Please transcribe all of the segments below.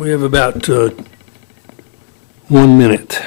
We have about 1 minute.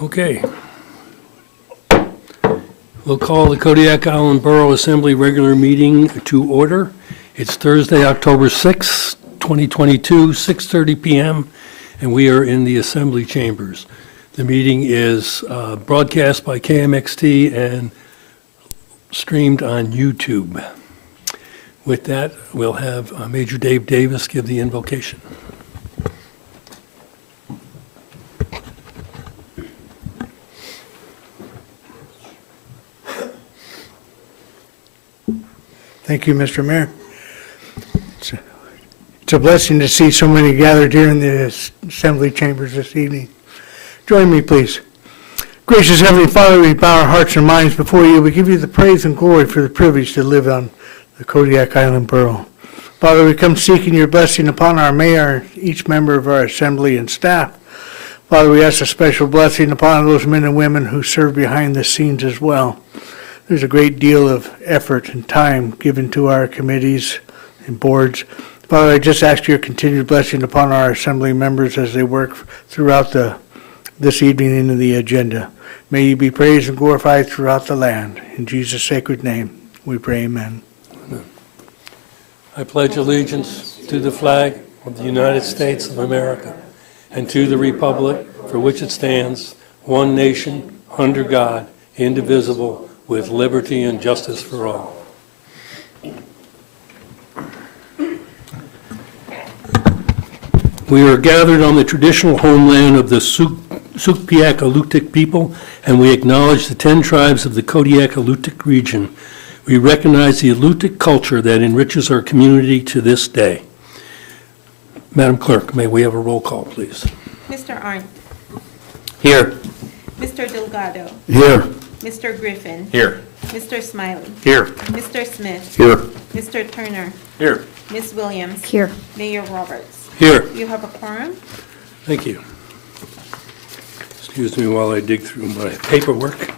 Okay. We'll call the Kodiak Island Borough Assembly regular meeting to order. It's Thursday, October 6, 2022, 6:30 p.m., and we are in the Assembly chambers. The meeting is broadcast by KMXT and streamed on YouTube. With that, we'll have Major Dave Davis give the invocation. Thank you, Mr. Mayor. It's a blessing to see so many gathered here in the Assembly chambers this evening. Join me, please. Gracious Heavenly Father, we bow our hearts and minds before you. We give you the praise and glory for the privilege to live on the Kodiak Island Borough. Father, we come seeking your blessing upon our mayor, each member of our assembly and staff. Father, we ask a special blessing upon those men and women who serve behind the scenes as well. There's a great deal of effort and time given to our committees and boards. Father, I just ask your continued blessing upon our assembly members as they work throughout this evening into the agenda. May you be praised and glorified throughout the land. In Jesus' sacred name, we pray, amen. I pledge allegiance to the flag of the United States of America and to the republic for which it stands, one nation, under God, indivisible, with liberty and justice for all. We are gathered on the traditional homeland of the Sugpiaq Alutiiq people, and we acknowledge the 10 tribes of the Kodiak Alutiiq region. We recognize the Alutiiq culture that enriches our community to this day. Madam Clerk, may we have a roll call, please? Mr. Arndt. Here. Mr. Delgado. Here. Mr. Griffin. Here. Mr. Smiley. Here. Mr. Smith. Here. Mr. Turner. Here. Ms. Williams. Here. Mayor Roberts. Here. You have a quorum? Thank you. Excuse me while I dig through my paperwork.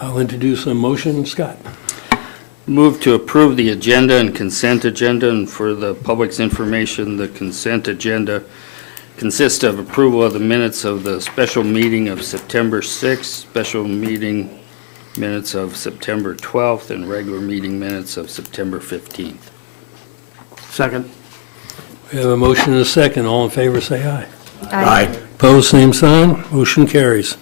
I'll introduce a motion. Scott. Move to approve the agenda and consent agenda, and for the public's information, the consent agenda consists of approval of the minutes of the special meeting of September 6th, special meeting minutes of September 12th, and regular meeting minutes of September 15th. Second. We have a motion and a second. All in favor, say aye. Aye. Opposed, same sign. Motion carries.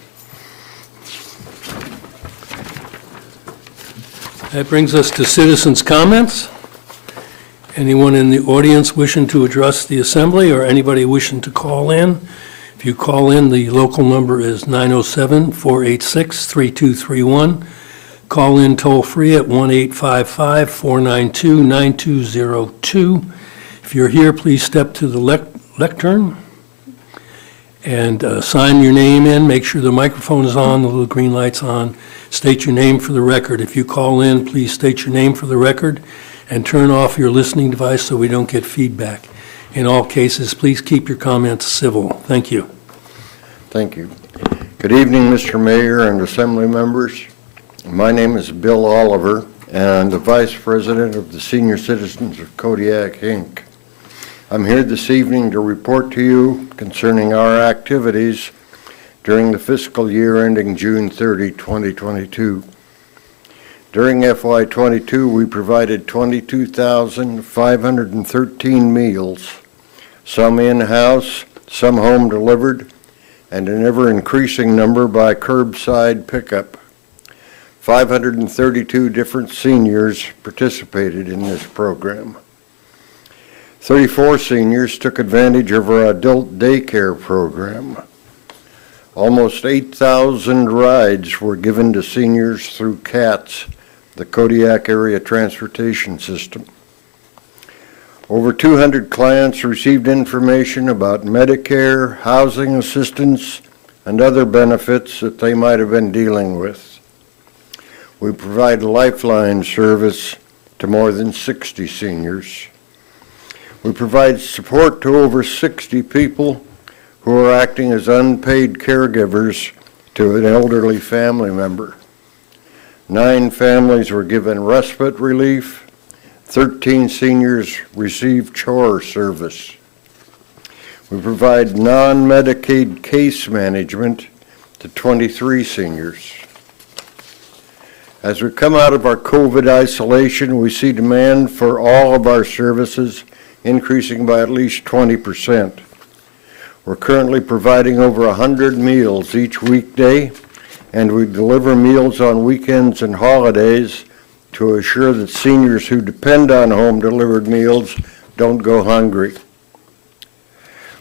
That brings us to citizens' comments. Anyone in the audience wishing to address the assembly or anybody wishing to call in? If you call in, the local number is 907-486-3231. Call in toll-free at 1-855-492-9202. If you're here, please step to the lectern and sign your name in. Make sure the microphone is on, the little green light's on. State your name for the record. If you call in, please state your name for the record and turn off your listening device so we don't get feedback. In all cases, please keep your comments civil. Thank you. Thank you. Good evening, Mr. Mayor and Assembly members. My name is Bill Oliver, and I'm the Vice President of the Senior Citizens of Kodiak, Inc. I'm here this evening to report to you concerning our activities during the fiscal year ending June 30, 2022. During FY22, we provided 22,513 meals, some in-house, some home-delivered, and an ever-increasing number by curbside pickup. 532 different seniors participated in this program. 34 seniors took advantage of our adult daycare program. Almost 8,000 rides were given to seniors through CATS, the Kodiak Area Transportation System. Over 200 clients received information about Medicare, housing assistance, and other benefits that they might have been dealing with. We provide lifeline service to more than 60 seniors. We provide support to over 60 people who are acting as unpaid caregivers to an elderly family member. 9 families were given respite relief. 13 seniors received chore service. We provide non-Medicaid case management to 23 seniors. As we come out of our COVID isolation, we see demand for all of our services increasing by at least 20%. We're currently providing over 100 meals each weekday, and we deliver meals on weekends and holidays to assure that seniors who depend on home-delivered meals don't go hungry.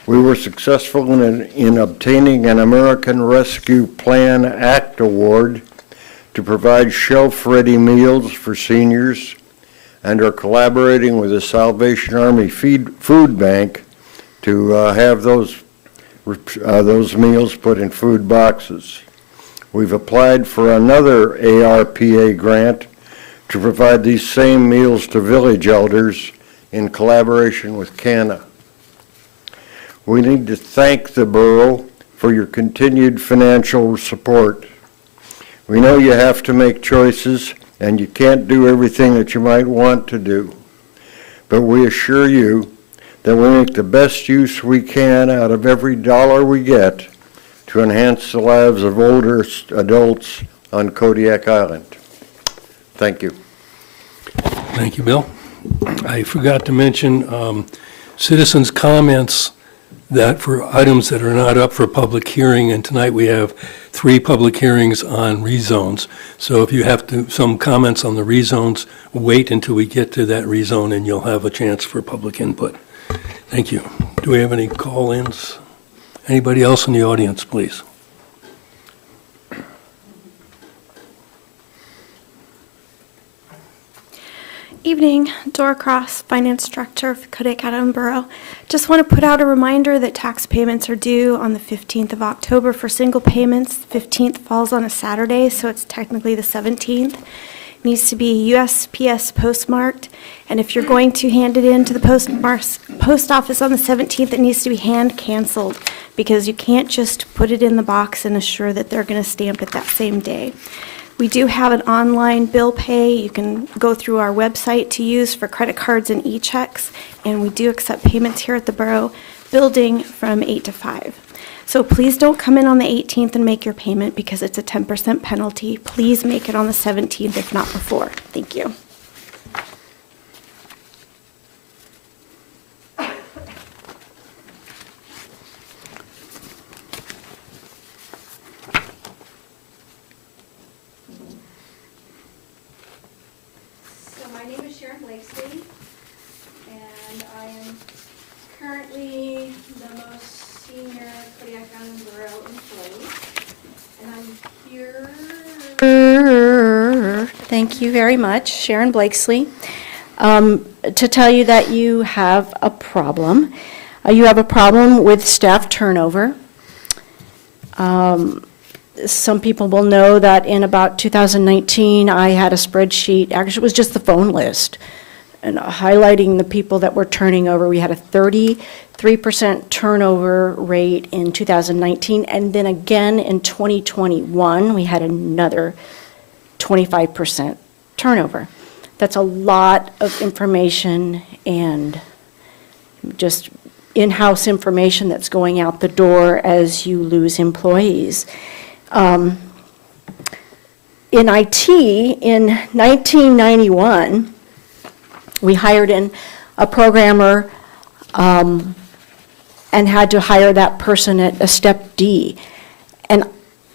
We were successful in obtaining an American Rescue Plan Act award to provide shelf-ready meals for seniors, and are collaborating with the Salvation Army Food Bank to have those meals put in food boxes. We've applied for another ARPA grant to provide these same meals to village elders in collaboration with CANA. We need to thank the Borough for your continued financial support. We know you have to make choices and you can't do everything that you might want to do, but we assure you that we make the best use we can out of every dollar we get to enhance the lives of older adults on Kodiak Island. Thank you. Thank you, Bill. I forgot to mention citizens' comments that for items that are not up for public hearing, and tonight we have 3 public hearings on rezones. So if you have some comments on the rezones, wait until we get to that rezone and you'll have a chance for public input. Thank you. Do we have any call-ins? Anybody else in the audience, please? Evening, Dora Cross, Finance Director of Kodiak Island Borough. Just want to put out a reminder that tax payments are due on the 15th of October for single payments. The 15th falls on a Saturday, so it's technically the 17th. It needs to be USPS postmarked, and if you're going to hand it in to the post office on the 17th, it needs to be hand canceled because you can't just put it in the box and assure that they're going to stamp it that same day. We do have an online bill pay. You can go through our website to use for credit cards and e-checks, and we do accept payments here at the Borough building from 8 to 5. So please don't come in on the 18th and make your payment because it's a 10% penalty. Please make it on the 17th, if not before. Thank you. And I am currently the most senior Kodiak Island Borough employee. And I'm here. Thank you very much, Sharon Blakesley, to tell you that you have a problem. You have a problem with staff turnover. Some people will know that in about 2019, I had a spreadsheet, actually it was just the phone list, and highlighting the people that were turning over. We had a 33% turnover rate in 2019, and then again in 2021, we had another 25% turnover. That's a lot of information and just in-house information that's going out the door as you lose employees. in IT, in 1991, we hired in a programmer and had to hire that person at a step D. And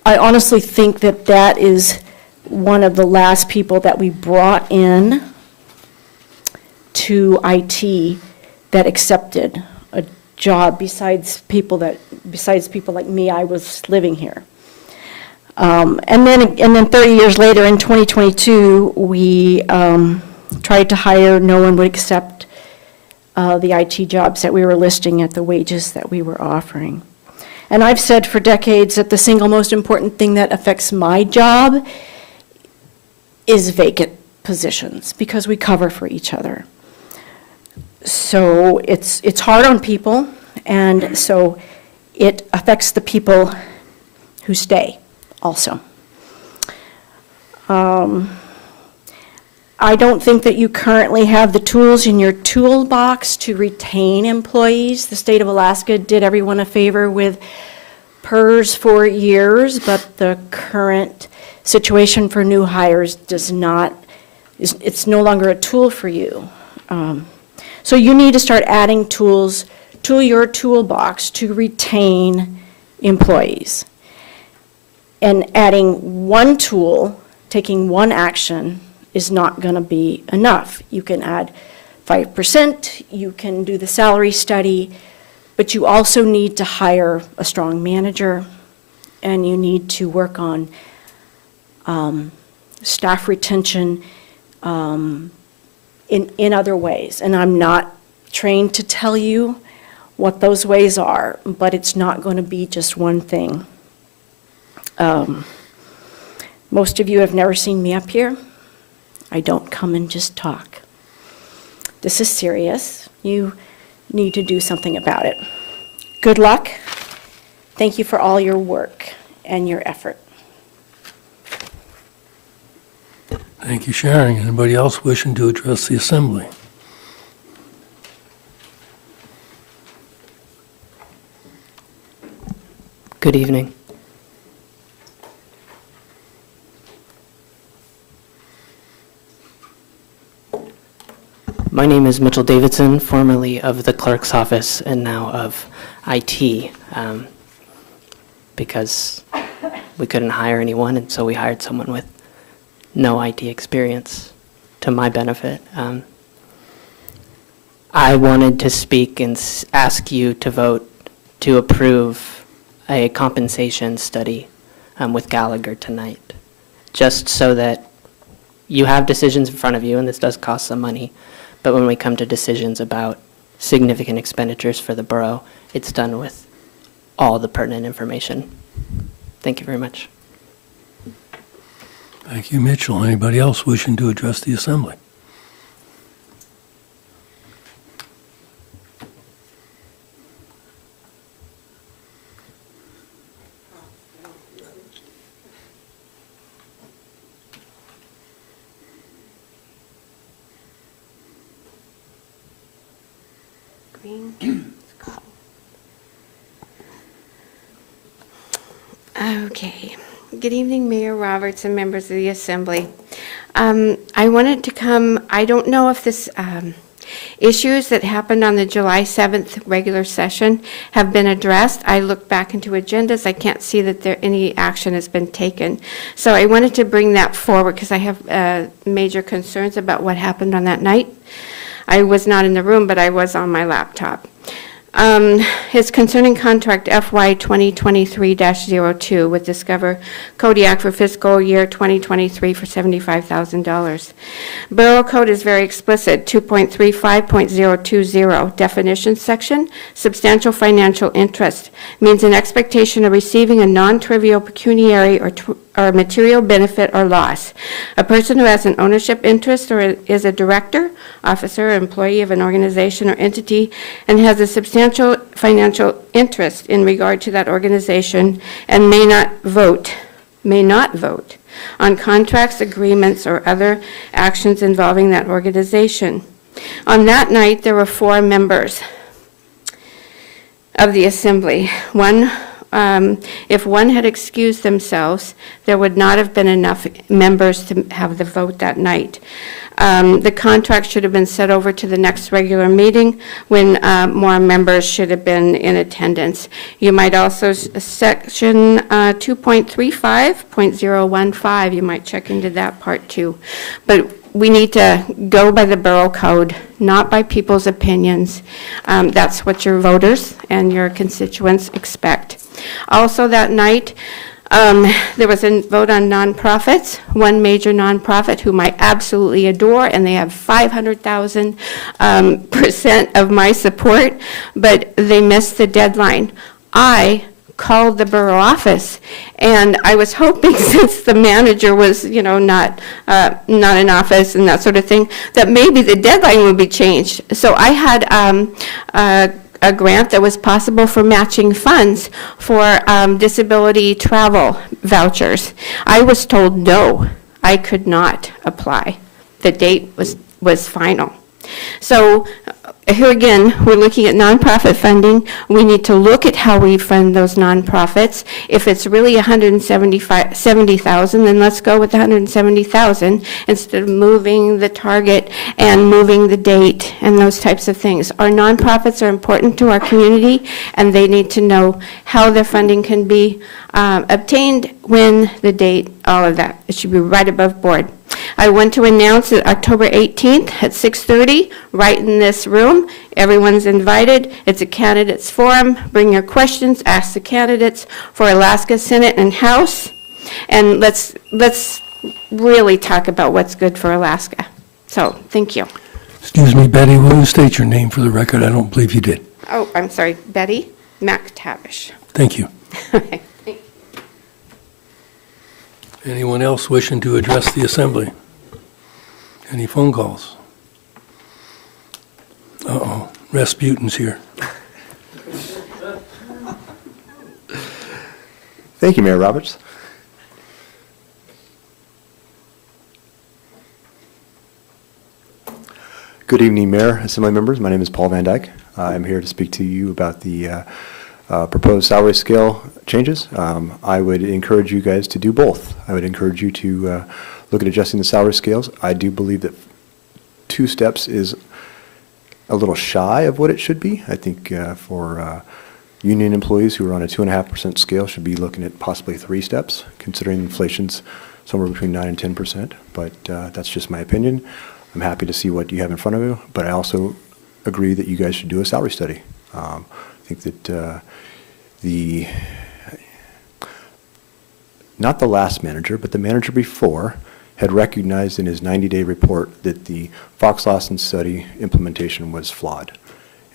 I honestly think that that is one of the last people that we brought in to IT that accepted a job besides people like me. I was living here. And then 30 years later, in 2022, we tried to hire. No one would accept the IT jobs that we were listing at the wages that we were offering. And I've said for decades that the single most important thing that affects my job is vacant positions, because we cover for each other. So it's hard on people, and so it affects the people who stay also. I don't think that you currently have the tools in your toolbox to retain employees. The state of Alaska did everyone a favor with PERS for years, but the current situation for new hires does not, it's no longer a tool for you. So you need to start adding tools to your toolbox to retain employees. And adding one tool, taking one action, is not going to be enough. You can add 5%, you can do the salary study, but you also need to hire a strong manager, and you need to work on staff retention in other ways. And I'm not trained to tell you what those ways are, but it's not going to be just one thing. Most of you have never seen me up here. I don't come and just talk. This is serious. You need to do something about it. Good luck. Thank you for all your work and your effort. Thank you, Sharon. Anybody else wishing to address the assembly? Good evening. My name is Mitchell Davidson, formerly of the clerk's office and now of IT, because we couldn't hire anyone, and so we hired someone with no IT experience to my benefit. I wanted to speak and ask you to vote to approve a compensation study with Gallagher tonight, just so that you have decisions in front of you, and this does cost some money, but when we come to decisions about significant expenditures for the borough, it's done with all the pertinent information. Thank you very much. Thank you, Mitchell. Anybody else wishing to address the assembly? Okay. Good evening, Mayor Roberts and members of the Assembly. I wanted to come, I don't know if this issues that happened on the July 7th regular session have been addressed. I looked back into agendas. I can't see that any action has been taken. So I wanted to bring that forward because I have major concerns about what happened on that night. I was not in the room, but I was on my laptop. It's concerning contract FY 2023-02 with Discover Kodiak for fiscal year 2023 for $75,000. Borough Code is very explicit, 2.35.020, definition section, substantial financial interest means an expectation of receiving a non-trivial pecuniary or material benefit or loss. A person who has an ownership interest or is a director, officer, or employee of an organization or entity and has a substantial financial interest in regard to that organization and may not vote on contracts, agreements, or other actions involving that organization. On that night, there were 4 members of the Assembly. One If one had excused themselves, there would not have been enough members to have the vote that night. The contract should have been set over to the next regular meeting when more members should have been in attendance. You might also, section 2.35.015, you might check into that part too. But we need to go by the Borough Code, not by people's opinions. That's what your voters and your constituents expect. Also that night, there was a vote on nonprofits, one major nonprofit whom I absolutely adore, and they have 500,000% of my support, but they missed the deadline. I called the borough office, and I was hoping, since the manager was, not in office and that sort of thing, that maybe the deadline would be changed. So I had a grant that was possible for matching funds for disability travel vouchers. I was told no, I could not apply. The date was final. So here again, we're looking at nonprofit funding. We need to look at how we fund those nonprofits. If it's really $170,000, then let's go with $170,000 instead of moving the target and moving the date and those types of things. Our nonprofits are important to our community, and they need to know how their funding can be obtained, when, the date, all of that. It should be right above board. I want to announce that October 18th at 6:30, right in this room. Everyone's invited. It's a candidates forum. Bring your questions, ask the candidates for Alaska Senate and House, and let's really talk about what's good for Alaska. So, thank you. Excuse me, Betty, will you state your name for the record? I don't believe you did. Oh, I'm sorry, Betty McTavish. Thank you. Okay. Anyone else wishing to address the assembly? Any phone calls? Uh-oh, Rasputin's here. Thank you, Mayor Roberts. Good evening, Mayor, Assembly members. My name is Paul Van Dyke. I'm here to speak to you about the proposed salary scale changes. I would encourage you guys to do both. I would encourage you to look at adjusting the salary scales. I do believe that 2 steps is a little shy of what it should be. I think for union employees who are on a 2.5% scale should be looking at possibly 3 steps, considering inflation's somewhere between 9 and 10%. But that's just my opinion. I'm happy to see what you have in front of you, but I also agree that you guys should do a salary study. I think that not the last manager, but the manager before had recognized in his 90-day report that the Fox Lawson study implementation was flawed.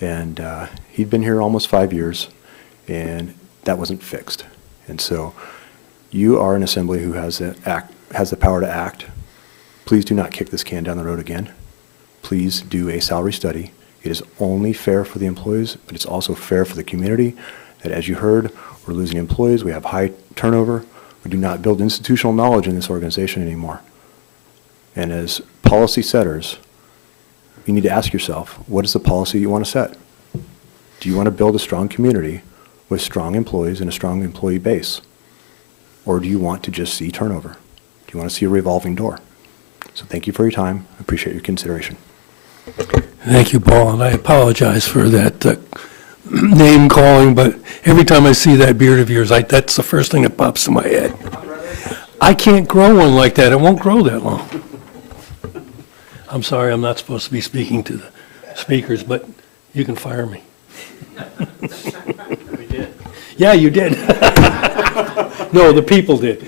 And he'd been here almost 5 years, and that wasn't fixed. And so you are an assembly who has the power to act. Please do not kick this can down the road again. Please do a salary study. It is only fair for the employees, but it's also fair for the community that, as you heard, we're losing employees, we have high turnover, we do not build institutional knowledge in this organization anymore. And as policy setters, you need to ask yourself, what is the policy you want to set? Do you want to build a strong community with strong employees and a strong employee base? Or do you want to just see turnover? Do you want to see a revolving door? So thank you for your time. I appreciate your consideration. Thank you, Paul, and I apologize for that name calling, but every time I see that beard of yours, that's the first thing that pops in my head. I can't grow one like that. It won't grow that long. I'm sorry, I'm not supposed to be speaking to the speakers, but you can fire me. We did. Yeah, you did. No, the people did.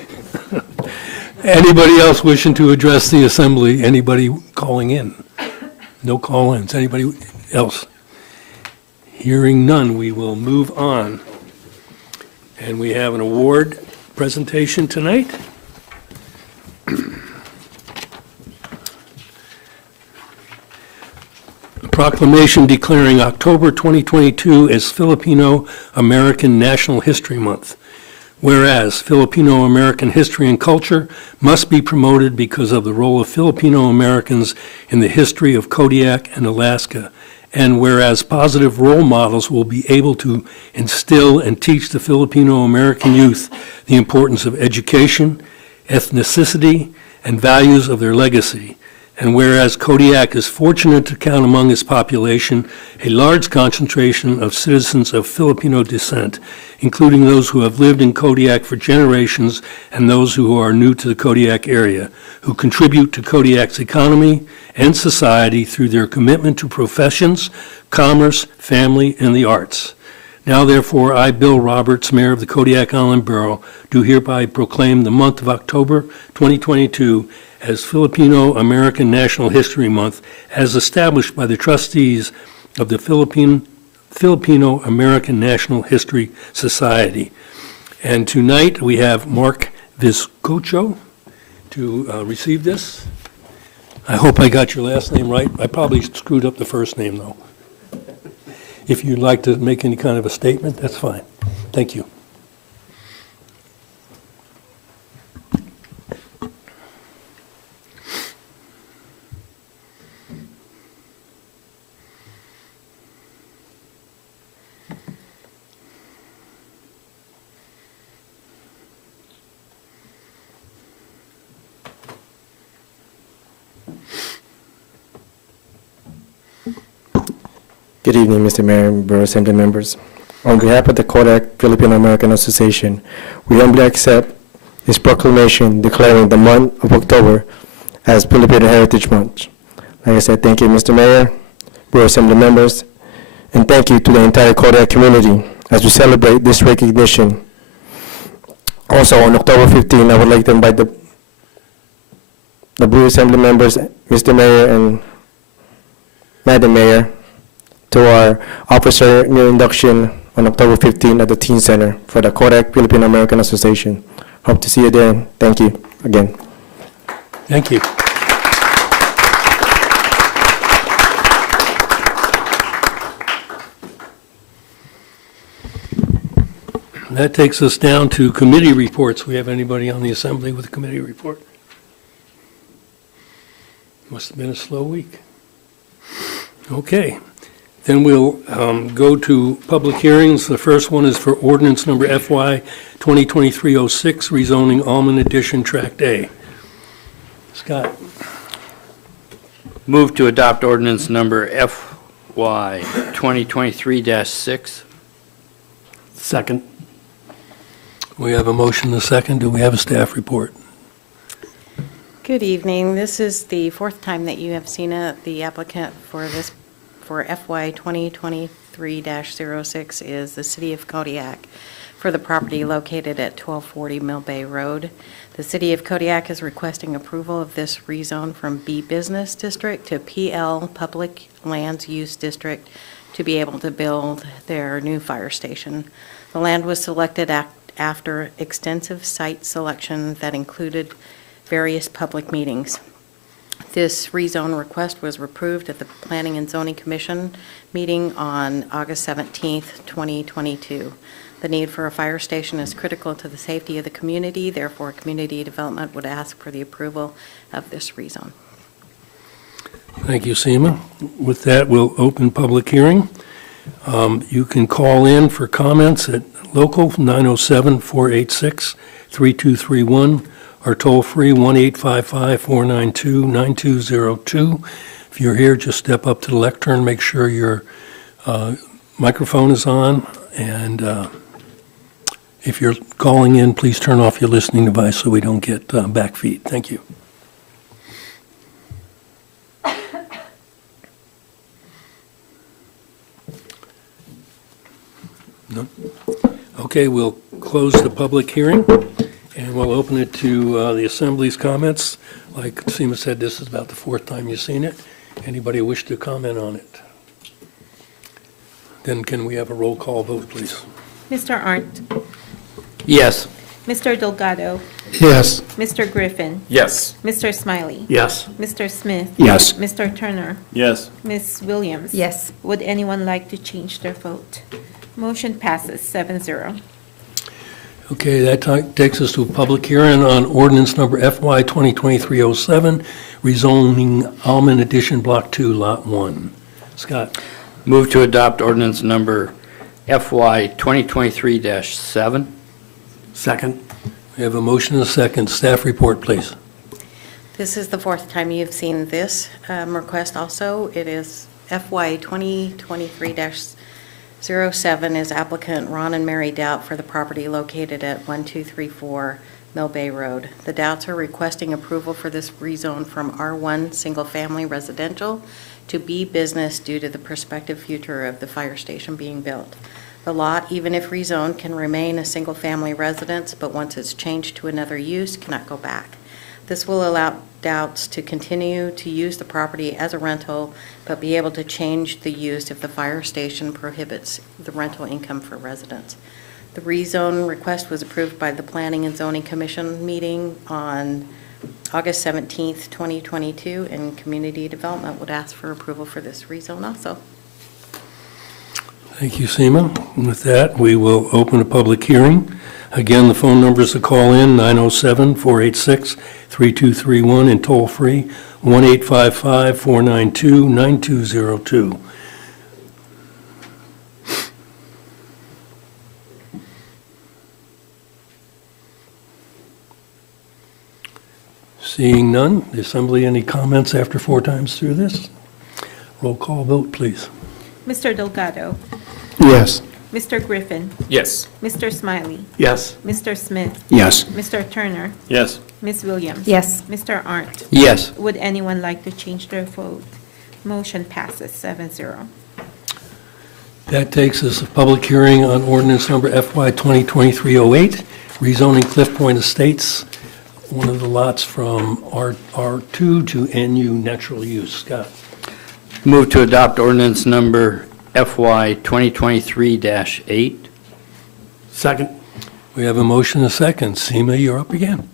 Anybody else wishing to address the assembly? Anybody calling in? No call-ins. Anybody else? Hearing none, we will move on. And we have an award presentation tonight. A proclamation declaring October 2022 as Filipino American National History Month. Whereas Filipino American history and culture must be promoted because of the role of Filipino Americans in the history of Kodiak and Alaska. And whereas positive role models will be able to instill and teach the Filipino-American youth the importance of education, ethnicity, and values of their legacy. And whereas Kodiak is fortunate to count among its population a large concentration of citizens of Filipino descent, including those who have lived in Kodiak for generations and those who are new to the Kodiak area, who contribute to Kodiak's economy and society through their commitment to professions, commerce, family, and the arts. Now therefore, I, Bill Roberts, Mayor of the Kodiak Island Borough, do hereby proclaim the month of October 2022 as Filipino-American National History Month, as established by the trustees of the Filipino-American National History Society. And tonight, we have Mark Vizcocho to receive this. I hope I got your last name right. I probably screwed up the first name, though. If you'd like to make any kind of a statement, that's fine. Thank you. Good evening, Mr. Mayor and Borough Assembly members. On behalf of the Kodiak Filipino-American Association, we humbly accept this proclamation declaring the month of October as Filipino Heritage Month. Like I said, thank you, Mr. Mayor, Borough Assembly members, and thank you to the entire Kodiak community as we celebrate this recognition. Also, on October 15, I would like to invite the Borough Assembly members, Mr. Mayor and Madam Mayor, to our officer new induction on October 15 at the Teen Center for the Kodiak Filipino-American Association. Hope to see you there. Thank you again. Thank you. That takes us down to committee reports. We have anybody on the assembly with a committee report? Must have been a slow week. Okay. Then we'll go to public hearings. The first one is for ordinance number FY 2023-06, rezoning Almond Edition Tract A. Scott. Move to adopt ordinance number FY 2023-6. Second. We have a motion and a second. Do we have a staff report? Good evening. This is the fourth time that you have seen it. The applicant for FY 2023-06 is the City of Kodiak for the property located at 1240 Mill Bay Road. The City of Kodiak is requesting approval of this rezone from B Business District to PL Public Lands Use District to be able to build their new fire station. The land was selected after extensive site selection that included various public meetings. This rezone request was approved at the Planning and Zoning Commission meeting on August 17th, 2022. The need for a fire station is critical to the safety of the community. Therefore, community development would ask for the approval of this rezone. Thank you, Seema. With that, we'll open public hearing. You can call in for comments at local 907-486-3231 or toll-free 1-855-492-9202. If you're here, just step up to the lectern, make sure your microphone is on, and if you're calling in, please turn off your listening device so we don't get back feed. Thank you. No? Okay, we'll close the public hearing, and we'll open it to the Assembly's comments. Like Seema said, this is about the fourth time you've seen it. Anybody wish to comment on it? Then can we have a roll call vote, please? Mr. Arndt, Yes. Mr. Delgado, Yes. Mr. Griffin, Yes. Mr. Smiley, Yes. Mr. Smith, Yes. Mr. Turner, Yes. Ms. Williams. Yes. Would anyone like to change their vote? Motion passes 7-0. Okay, that takes us to a public hearing on ordinance number FY 2023-07, rezoning Almond Edition Block 2, Lot 1. Scott? Move to adopt ordinance number FY 2023-7. Second. We have a motion and a second. Staff report, please. This is the fourth time you've seen this request also. It is FY 2023-07 is applicant Ron and Mary Doubt for the property located at 1234 Mill Bay Road. The Doubts are requesting approval for this rezone from R1 Single Family Residential to B Business due to the prospective future of the fire station being built. The lot, even if rezoned, can remain a single-family residence, but once it's changed to another use, cannot go back. This will allow Doubts to continue to use the property as a rental, but be able to change the use if the fire station prohibits the rental income for residents. The rezone request was approved by the Planning and Zoning Commission meeting on August 17th, 2022, and Community Development would ask for approval for this rezone also. Thank you, Seema. And with that, we will open a public hearing. Again, the phone numbers to call in, 907-486-3231, and toll-free, 1-855-492-9202. Seeing none, the Assembly, any comments after 4 times through this? Roll call vote, please. Mr. Delgado, Yes. Mr. Griffin, Yes. Mr. Smiley, Yes. Mr. Smith, Yes. Mr. Turner, Yes. Ms. Williams. Yes. Mr. Arndt. Yes. Would anyone like to change their vote? Motion passes 7-0. That takes us to public hearing on ordinance number FY 2023-08, rezoning Cliff Point Estates, one of the lots from R2 to NU natural use. Scott? Move to adopt ordinance number FY 2023-8. Second. We have a motion and a second. Seema, you're up again.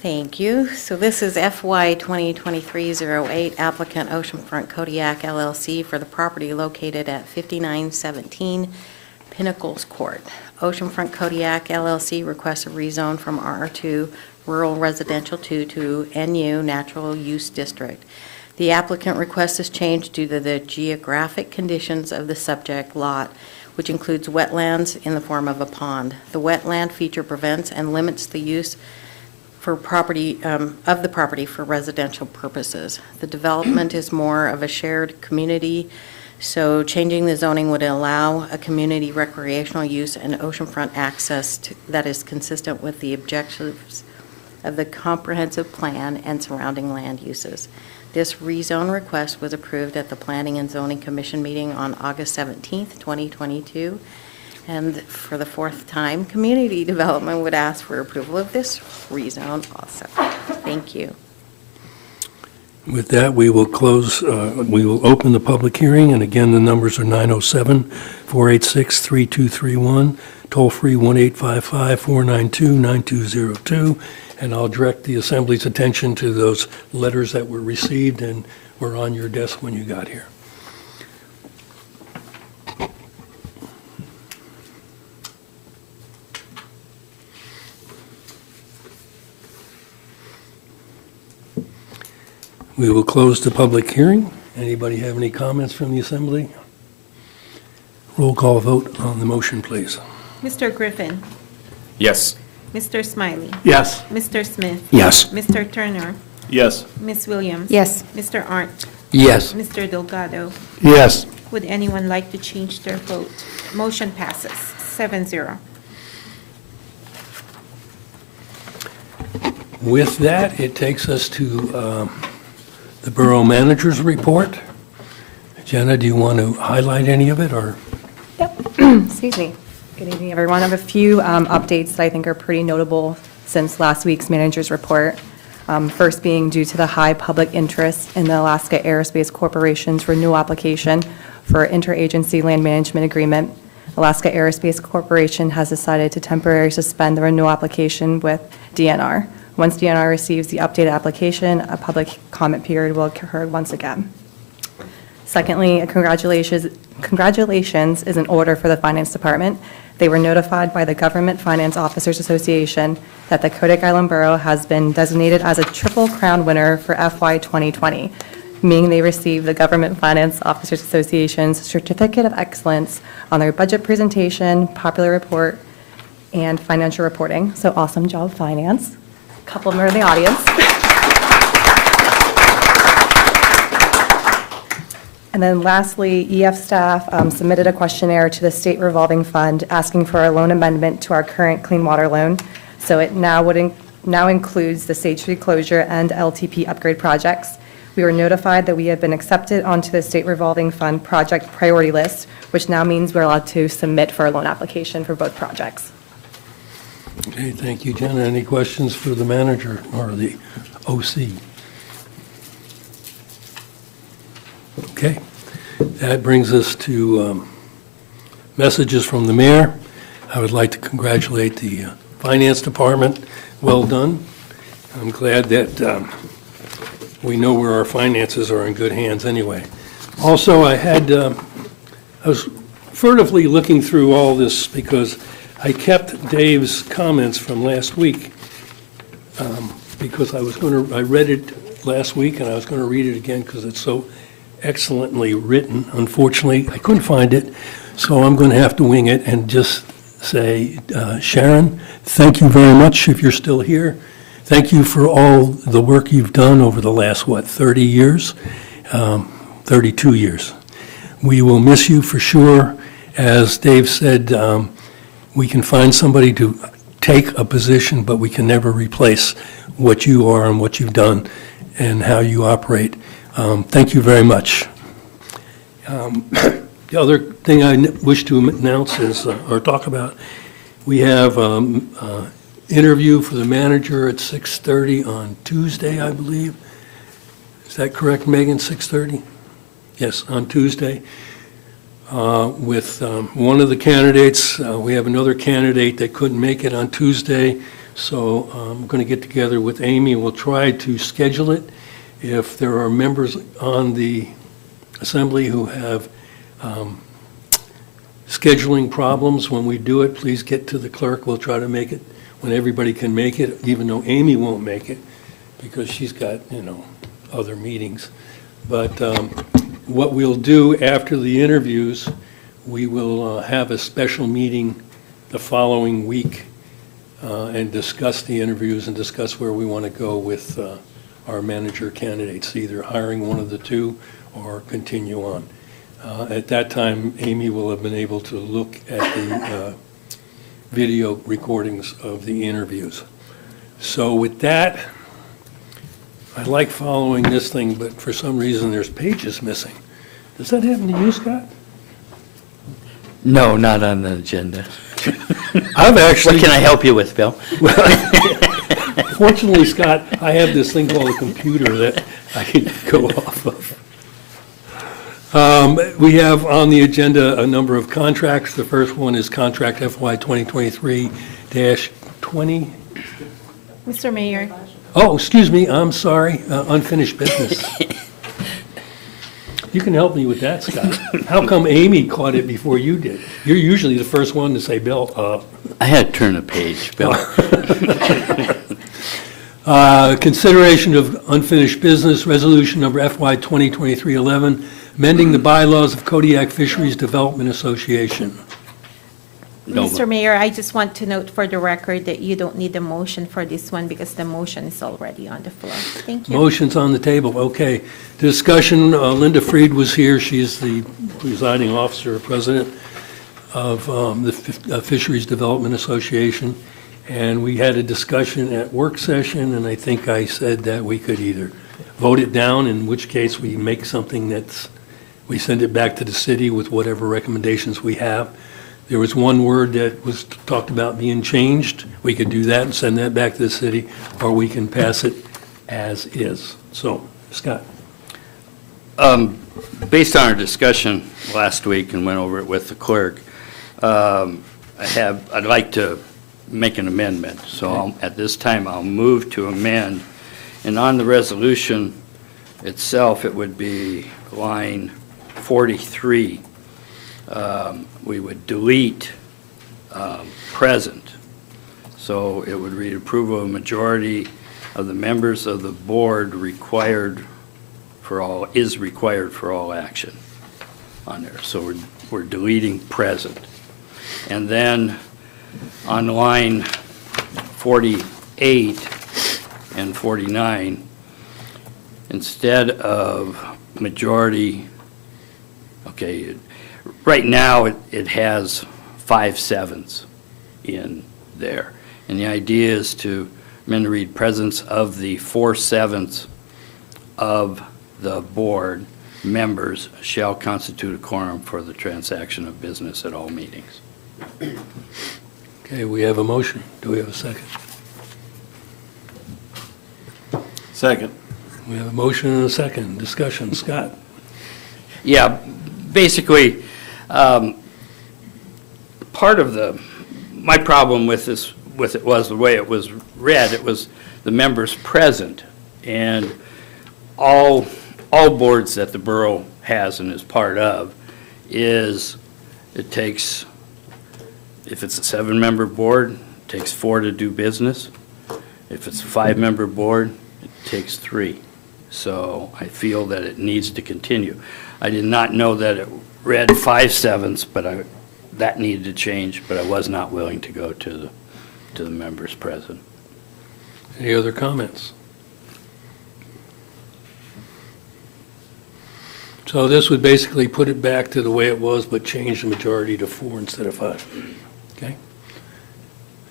Thank you. So this is FY 2023-08, applicant Oceanfront Kodiak LLC for the property located at 5917 Pinnacles Court. Oceanfront Kodiak LLC requests a rezone from R2 Rural Residential 2 to NU Natural Use District. The applicant request is changed due to the geographic conditions of the subject lot, which includes wetlands in the form of a pond. The wetland feature prevents and limits the use for property, of the property for residential purposes. The development is more of a shared community, so changing the zoning would allow a community recreational use and oceanfront access that is consistent with the objectives of the comprehensive plan and surrounding land uses. This rezone request was approved at the Planning and Zoning Commission meeting on August 17th, 2022. And for the 4th time, Community Development would ask for approval of this rezone also. Thank you. With that, we will open the public hearing, and again, the numbers are 907-486-3231, toll-free 1-855-492-9202, and I'll direct the Assembly's attention to those letters that were received and were on your desk when you got here. We will close the public hearing. Anybody have any comments from the Assembly? Roll call vote on the motion, please. Mr. Griffin, Yes. Mr. Smiley, Yes. Mr. Smith, Yes. Mr. Turner, Yes. Ms. Williams. Yes. Mr. Arndt, Yes. Mr. Delgado. Yes. Would anyone like to change their vote? Motion passes 7-0. With that, it takes us to the Borough Manager's report. Jenna, do you want to highlight any of it, or? Excuse me. Good evening, everyone. I have a few updates that I think are pretty notable since last week's manager's report. First being due to the high public interest in the Alaska Aerospace Corporation's renewal application for interagency land management agreement. Alaska Aerospace Corporation has decided to temporarily suspend the renewal application with DNR. Once DNR receives the updated application, a public comment period will occur once again. Secondly, a congratulations is in order for the Finance Department. They were notified by the Government Finance Officers Association that the Kodiak Island Borough has been designated as a Triple Crown winner for FY 2020. meaning they received the Government Finance Officers Association's Certificate of Excellence on their budget presentation, popular report, and financial reporting. So awesome job, finance. A couple of them are in the audience. And then lastly, EF staff submitted a questionnaire to the State Revolving Fund asking for a loan amendment to our current clean water loan. So it now includes the Sage Street closure and LTP upgrade projects. We were notified that we have been accepted onto the State Revolving Fund project priority list, which now means we're allowed to submit for a loan application for both projects. Okay, thank you, Jenna. Any questions for the manager or the OC? Okay, that brings us to messages from the mayor. I would like to congratulate the finance department. Well done. I'm glad that we know where our finances are in good hands anyway. Also, I was furtively looking through all this because I kept Dave's comments from last week because I read it last week and I was going to read it again because it's so excellently written. Unfortunately, I couldn't find it, so I'm going to have to wing it and just say, Sharon, thank you very much if you're still here. Thank you for all the work you've done over the last, 30 years? 32 years. We will miss you for sure. As Dave said, we can find somebody to take a position, but we can never replace what you are and what you've done and how you operate. Thank you very much. The other thing I wish to announce is, or talk about, we have interview for the manager at 6:30 on Tuesday, I believe. Is that correct, Megan, 6:30? Yes, on Tuesday. With one of the candidates. We have another candidate that couldn't make it on Tuesday, so I'm going to get together with Amy. We'll try to schedule it. If there are members on the assembly who have scheduling problems when we do it, please get to the clerk. We'll try to make it when everybody can make it, even though Amy won't make it because she's got, other meetings. But what we'll do after the interviews, we will have a special meeting the following week and discuss the interviews and discuss where we want to go with our manager candidates, either hiring one of the two or continue on. At that time, Amy will have been able to look at the video recordings of the interviews. So with that, I like following this thing, but for some reason, there's pages missing. Does that happen to you, Scott? No, not on the agenda. I've actually. What can I help you with, Bill? Fortunately, Scott, I have this thing called a computer that I can go off of. We have on the agenda a number of contracts. The first one is contract FY 2023-20. Mr. Mayor, Oh, excuse me, I'm sorry, unfinished business. You can help me with that, Scott. How come Amy caught it before you did? You're usually the first one to say, Bill, I had to turn a page, Bill. Consideration of unfinished business, resolution number FY 2023-11, amending the bylaws of Kodiak Fisheries Development Association. No, Mr. Mayor, I just want to note for the record that you don't need a motion for this one because the motion is already on the floor. Thank you. Motion's on the table, okay. Discussion, Linda Freed was here, she's the presiding officer, president of the Fisheries Development Association, and we had a discussion at work session, and I think I said that we could either vote it down, in which case we make something we send it back to the city with whatever recommendations we have. There was one word that was talked about being changed. We could do that and send that back to the city, or we can pass it as is. So, Scott. Based on our discussion last week and went over it with the clerk, I'd like to make an amendment. So at this time, I'll move to amend. And on the resolution itself, it would be line 43. We would delete present. So it would read approval of a majority of the members of the board required for all, is required for all action on there. So we're deleting present. And then on line 48 and 49, instead of majority, okay, right now it has 5/7 in there. And the idea is to, I'm going to read presence of the 4/7 of the board members shall constitute a quorum for the transaction of business at all meetings. Okay, we have a motion. Do we have a second? Second. We have a motion and a second. Discussion. Scott? Yeah, basically, part of my problem with it was the way it was read. It was the members present, and all boards that the borough has and is part of is, it takes, if it's a 7-member board, it takes 4 to do business. If it's a 5-member board, it takes 3. So I feel that it needs to continue. I did not know that it read 5/7, but that needed to change, but I was not willing to go to the members present. Any other comments? So this would basically put it back to the way it was, but change the majority to 4 instead of 5. Okay?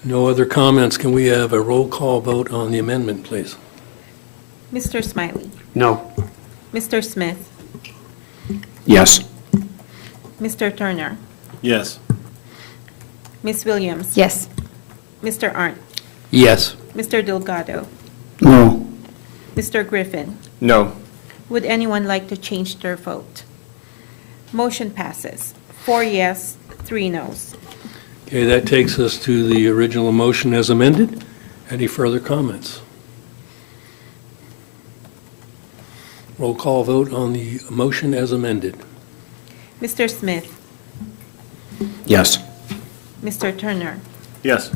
No other comments. Can we have a roll call vote on the amendment, please? Mr. Smiley? No. Mr. Smith? Yes. Mr. Turner? Yes. Ms. Williams? Yes. Mr. Arndt? Yes. Mr. Delgado? No. Mr. Griffin? No. Would anyone like to change their vote? Motion passes. 4 yes, 3 noes. Okay, that takes us to the original motion as amended. Any further comments? Roll call vote on the motion as amended. Mr. Smith? Yes. Mr. Turner? Yes.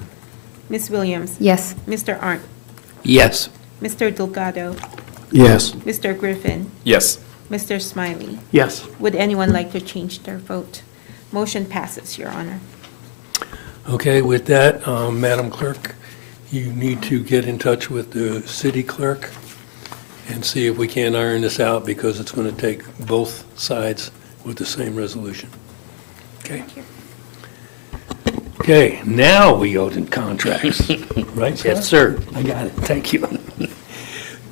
Ms. Williams? Yes. Mr. Arndt? Yes. Mr. Delgado? Yes. Mr. Griffin? Yes. Mr. Smiley? Yes. Would anyone like to change their vote? Motion passes, Your Honor. Okay, with that, Madam Clerk, you need to get in touch with the city clerk and see if we can iron this out, because it's going to take both sides with the same resolution. Okay? Okay, now we go to contracts. Right, Scott? Yes, sir. I got it. Thank you.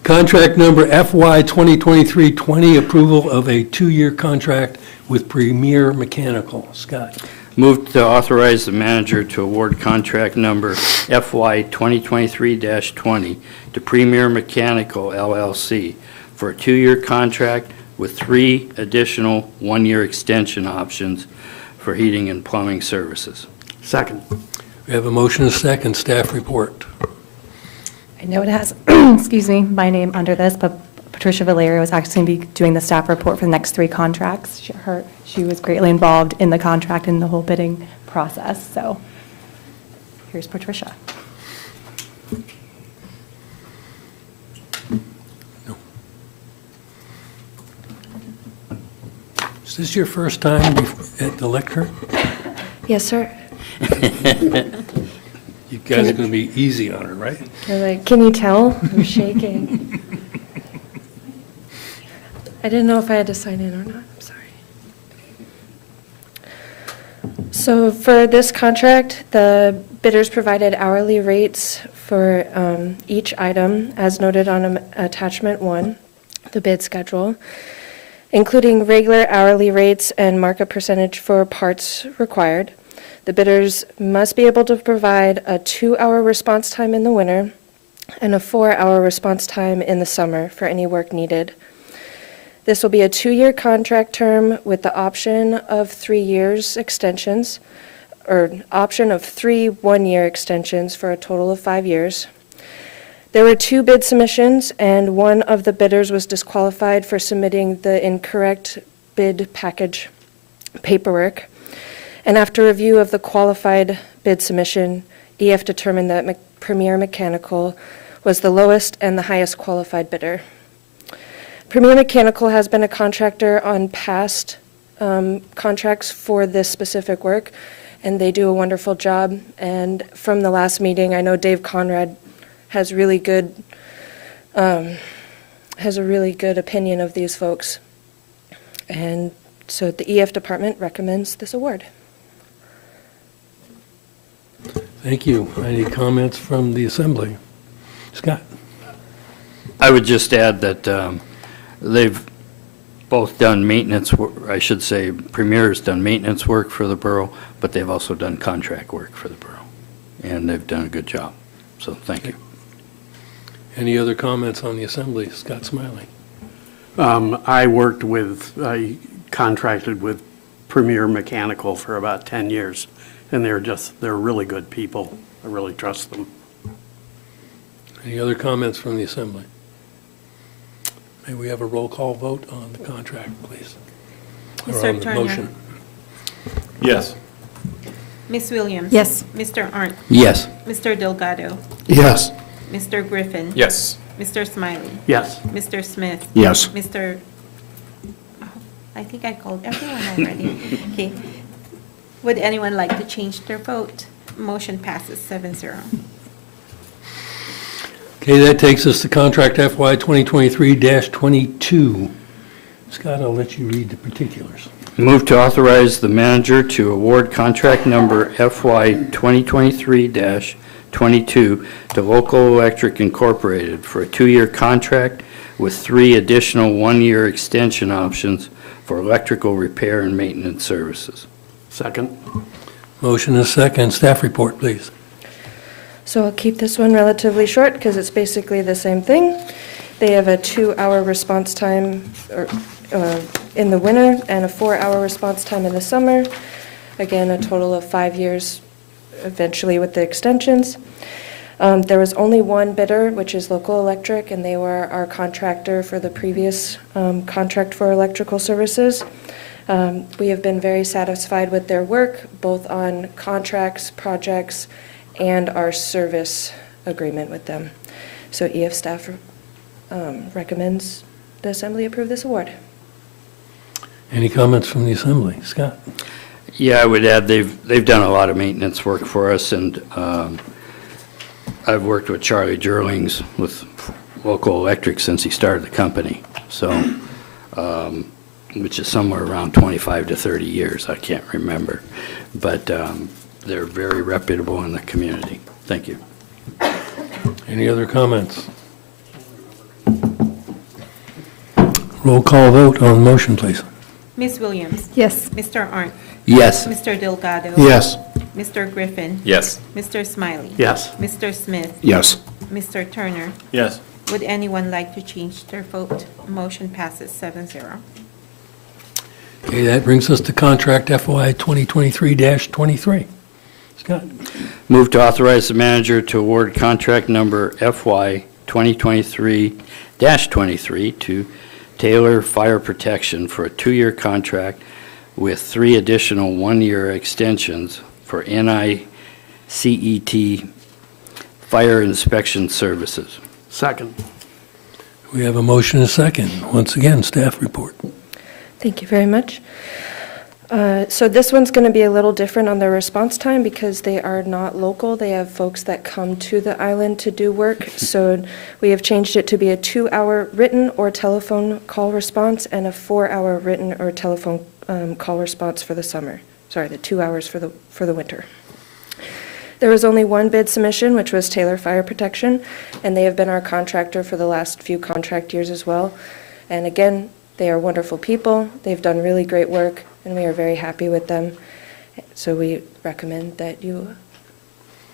Contract number FY 2023-20, approval of a 2-year contract with Premier Mechanical. Scott? Move to authorize the manager to award contract number FY 2023-20 to Premier Mechanical LLC for a 2-year contract with 3 additional 1-year extension options for heating and plumbing services. Second. We have a motion and a second. Staff report. I know it has, excuse me, my name under this, but Patricia Valerio is actually going to be doing the staff report for the next 3 contracts. She was greatly involved in the contract and the whole bidding process, so here's Patricia. Is this your first time at the lectern? Yes, sir. You guys are going to be easy on her, right? You're like, can you tell? I'm shaking. I didn't know if I had to sign in or not. I'm sorry. So for this contract, the bidders provided hourly rates for each item, as noted on attachment 1, the bid schedule, including regular hourly rates and markup percentage for parts required. The bidders must be able to provide a 2-hour response time in the winter and a 4-hour response time in the summer for any work needed. This will be a 2-year contract term with the option of 3 years extensions, or option of 3 1-year extensions for a total of 5 years. There were 2 bid submissions, and one of the bidders was disqualified for submitting the incorrect bid package paperwork. And after review of the qualified bid submission, EF determined that Premier Mechanical was the lowest and the highest qualified bidder. Premier Mechanical has been a contractor on past contracts for this specific work, and they do a wonderful job. And from the last meeting, I know Dave Conrad has a really good opinion of these folks. And so the EF department recommends this award. Thank you. Any comments from the Assembly? Scott? I would just add that they've both done maintenance, I should say, Premier's done maintenance work for the borough, but they've also done contract work for the borough, and they've done a good job. So thank you. Any other comments on the Assembly? Scott Smiley? I contracted with Premier Mechanical for about 10 years, and they're really good people. I really trust them. Any other comments from the Assembly? May we have a roll call vote on the contract, please? Or Mr. on the Turner. motion? Yes. Ms. Williams? Yes. Mr. Arndt? Yes. Mr. Delgado? Yes. Mr. Griffin? Yes. Mr. Smiley? Yes. Mr. Smith? Yes. Mr. Oh, I think I called everyone already. Okay. Would anyone like to change their vote? Motion passes 7-0. Okay, that takes us to contract FY 2023-22. Scott, I'll let you read the particulars. Move to authorize the manager to award contract number FY 2023-22 to Local Electric Incorporated for a 2-year contract with 3 additional 1-year extension options for electrical repair and maintenance services. Second. Motion is second. Staff report, please. So I'll keep this one relatively short because it's basically the same thing. They have a 2-hour response time in the winter and a 4-hour response time in the summer. Again, a total of 5 years eventually with the extensions. There was only one bidder, which is Local Electric, and they were our contractor for the previous contract for electrical services. We have been very satisfied with their work, both on contracts, projects, and our service agreement with them. So EF staff recommends the Assembly approve this award. Any comments from the Assembly? Scott? Yeah, I would add they've done a lot of maintenance work for us, and I've worked with Charlie Gerlings with Local Electric since he started the company, so which is somewhere around 25 to 30 years. I can't remember, but they're very reputable in the community. Thank you. Any other comments? Roll call vote on the motion, please. Ms. Williams? Yes. Mr. Arndt? Yes. Mr. Delgado? Yes. Mr. Griffin? Yes. Mr. Smiley? Yes. Mr. Smith? Yes. Mr. Turner? Yes. Would anyone like to change their vote? Motion passes 7-0. Okay, that brings us to contract FY 2023-23. Scott? Move to authorize the manager to award contract number FY 2023-23 to Taylor Fire Protection for a 2-year contract with 3 additional 1-year extensions for NICET fire inspection services. Second. We have a motion and a second. Once again, staff report. Thank you very much. So this one's going to be a little different on their response time because they are not local. They have folks that come to the island to do work. So we have changed it to be a 2-hour written or telephone call response and a 4-hour written or telephone call response for the summer. Sorry, the 2 hours for the winter. There was only one bid submission, which was Taylor Fire Protection, and they have been our contractor for the last few contract years as well. And again, they are wonderful people. They've done really great work, and we are very happy with them. So we recommend that you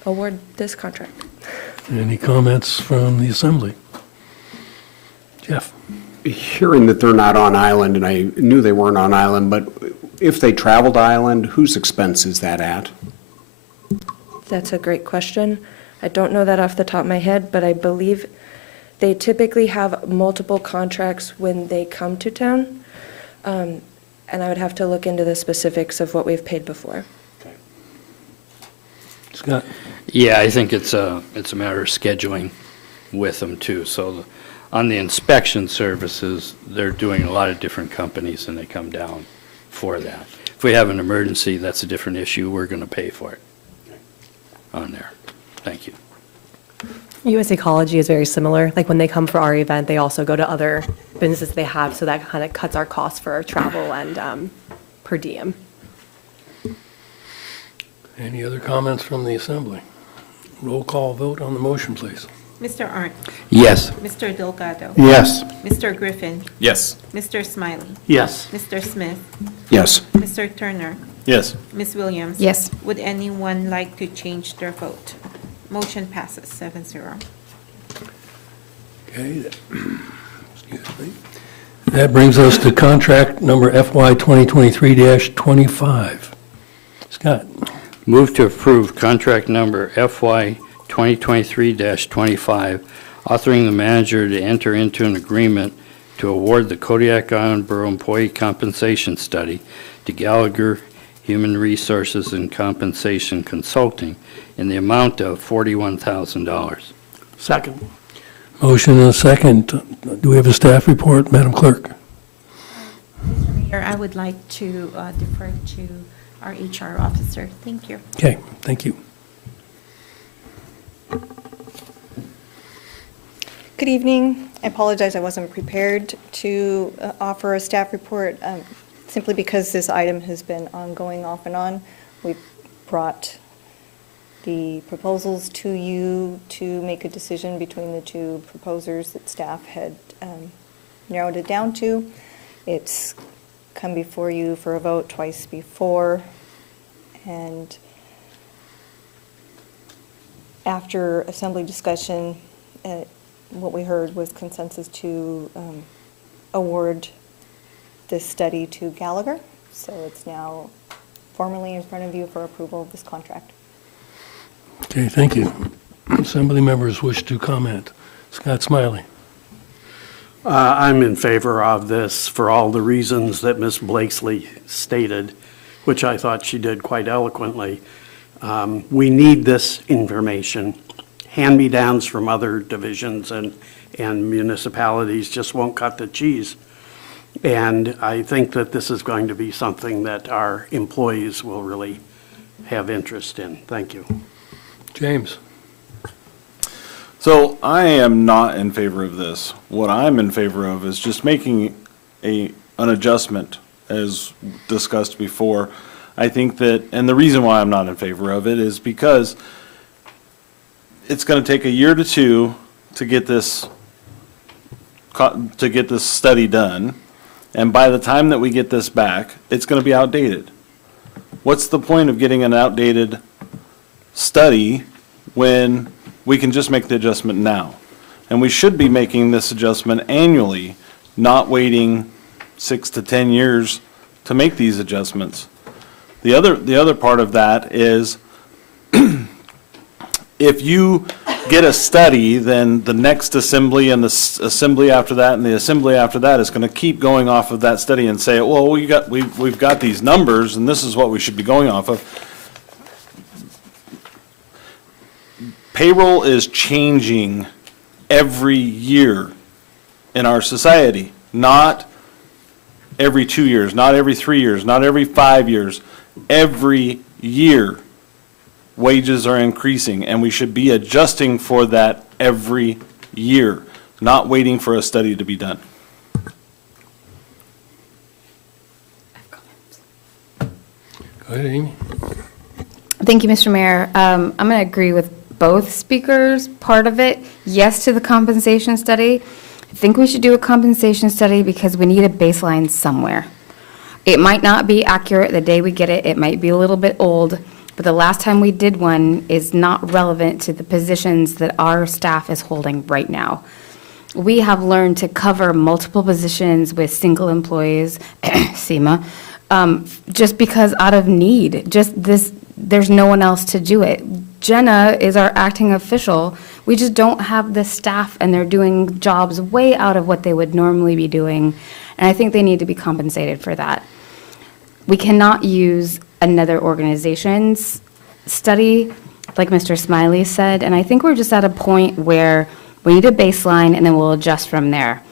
award this contract. Any comments from the Assembly? Jeff? Hearing that they're not on island, and I knew they weren't on island, but if they travel to island, whose expense is that at? That's a great question. I don't know that off the top of my head, but I believe they typically have multiple contracts when they come to town. And I would have to look into the specifics of what we've paid before. Scott? Yeah, I think it's a matter of scheduling with them too. So On the inspection services, they're doing a lot of different companies, and they come down for that. If we have an emergency, that's a different issue. We're going to pay for it on there. Thank you. US Ecology is very similar. Like when they come for our event, they also go to other businesses they have, so that kind of cuts our costs for travel and per diem. Any other comments from the assembly? Roll call vote on the motion, please. Mr. Arndt. Yes. Mr. Delgado. Yes. Mr. Griffin. Yes. Mr. Smiley. Yes. Mr. Smith. Yes. Mr. Turner. Yes. Ms. Williams. Yes. Would anyone like to change their vote? Motion passes 7-0. Okay. Excuse me. That brings us to contract number FY 2023-25. Scott? Move to approve contract number FY 2023-25, authoring the manager to enter into an agreement to award the Kodiak Island Borough Employee Compensation Study to Gallagher Human Resources and Compensation Consulting in the amount of $41,000. Second. Motion and a second. Do we have a staff report, Madam Clerk? Mayor, I would like to defer to our HR officer. Thank you. Okay, thank you. Good evening. I apologize, I wasn't prepared to offer a staff report simply because this item has been ongoing off and on. We brought the proposals to you to make a decision between the two proposers that staff had narrowed it down to. It's come before you for a vote twice before, and after assembly discussion, what we heard was consensus to award this study to Gallagher. So it's now formally in front of you for approval of this contract. Okay, thank you. Assembly members wish to comment. Scott Smiley. I'm in favor of this for all the reasons that Ms. Blakesley stated, which I thought she did quite eloquently. We need this information. Hand-me-downs from other divisions and municipalities just won't cut the cheese. And I think that this is going to be something that our employees will really have interest in. Thank you. James. So I am not in favor of this. What I'm in favor of is just making an adjustment, as discussed before. I think that, and the reason why I'm not in favor of it is because it's going to take a year to two to get this study done, and by the time that we get this back, it's going to be outdated. What's the point of getting an outdated study when we can just make the adjustment now? And we should be making this adjustment annually, not waiting 6 to 10 years to make these adjustments. The other part of that is if you get a study, then the next assembly and the assembly after that and the assembly after that is going to keep going off of that study and say, well, we've got these numbers and this is what we should be going off of. Payroll is changing every year in our society, not every 2 years, not every 3 years, not every 5 years. Every year, wages are increasing, and we should be adjusting for that every year, not waiting for a study to be done. Go ahead, Amy. Thank you, Mr. Mayor. I'm going to agree with both speakers. Part of it, yes to the compensation study. I think we should do a compensation study because we need a baseline somewhere. It might not be accurate the day we get it. It might be a little bit old, but the last time we did one is not relevant to the positions that our staff is holding right now. We have learned to cover multiple positions with single employees, SEMA, just because out of need. There's no one else to do it. Jenna is our acting official. We just don't have the staff, and they're doing jobs way out of what they would normally be doing, and I think they need to be compensated for that. We cannot use another organization's study, like Mr. Smiley said, and I think we're just at a point where We need a baseline, and then we'll adjust from there.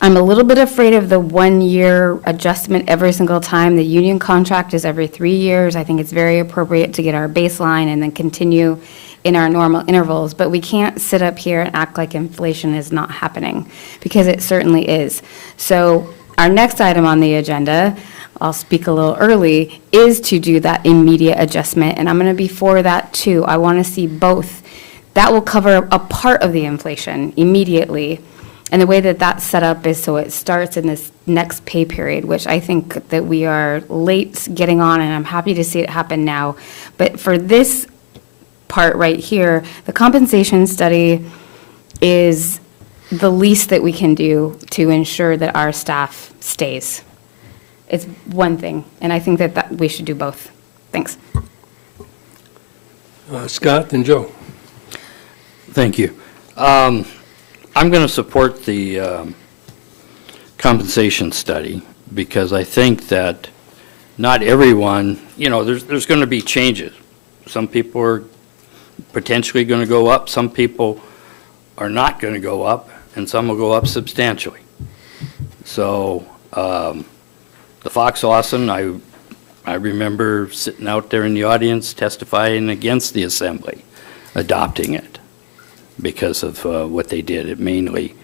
I'm a little bit afraid of the 1-year adjustment every single time. The union contract is every 3 years. I think it's very appropriate to get our baseline and then continue in our normal intervals, but we can't sit up here and act like inflation is not happening, because it certainly is. So our next item on the agenda, I'll speak a little early, is to do that immediate adjustment, and I'm going to be for that too. I want to see both. That will cover a part of the inflation immediately, and the way that that's set up is so it starts in this next pay period, which I think that we are late getting on, and I'm happy to see it happen now. But for this part right here, the compensation study is the least that we can do to ensure that our staff stays. It's one thing, and I think that we should do both. Thanks. Scott and Joe. Thank you. I'm going to support the compensation study, because I think that not everyone, there's going to be changes. Some people are potentially going to go up, some people are not going to go up, and some will go up substantially. So the Fox Lawson, I remember sitting out there in the audience testifying against the Assembly adopting it because of what they did. It mainly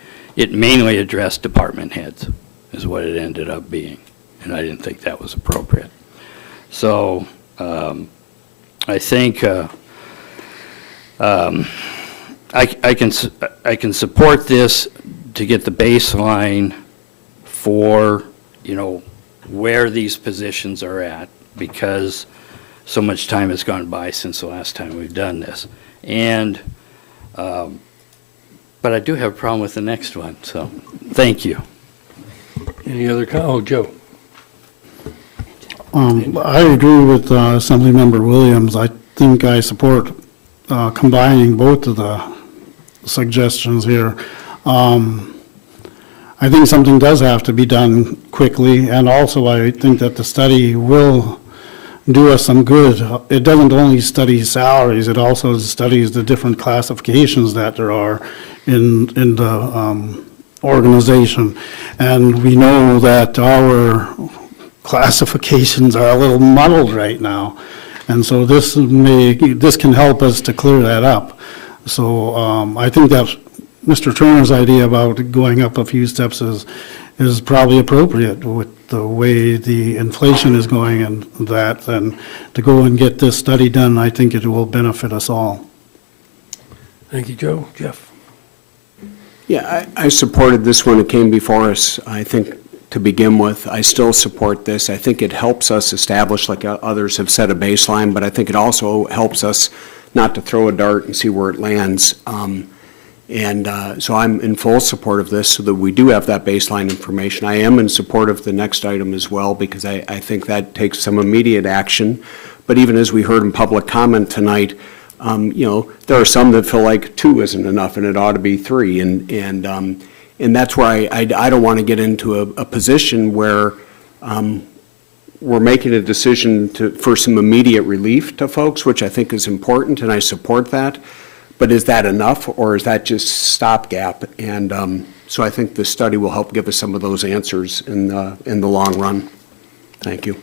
addressed department heads is what it ended up being, and I didn't think that was appropriate. So I think I can support this to get the baseline for, where these positions are at, because so much time has gone by since the last time we've done this. And, but I do have a problem with the next one, so thank you. Any other, Joe? I agree with Assemblymember Williams. I think I support combining both of the suggestions here. I think something does have to be done quickly, and also I think that the study will do us some good. It doesn't only study salaries, it also studies the different classifications that there are in the organization. And we know that our classifications are a little muddled right now. And so this can help us to clear that up. So I think that Mr. Turner's idea about going up a few steps is probably appropriate with the way the inflation is going, and that, and to go and get this study done, I think it will benefit us all. Thank you, Joe. Jeff? Yeah, I supported this when it came before us. I think to begin with, I still support this. I think it helps us establish, like others have said, a baseline, but I think it also helps us not to throw a dart and see where it lands. So I'm in full support of this so that we do have that baseline information. I am in support of the next item as well, because I think that takes some immediate action. But even as we heard in public comment tonight, there are some that feel like 2 isn't enough and it ought to be 3. And that's where I don't want to get into a position where we're making a decision for some immediate relief to folks, which I think is important, and I support that. But is that enough, or is that just stopgap? And so I think this study will help give us some of those answers in the long run. Thank you.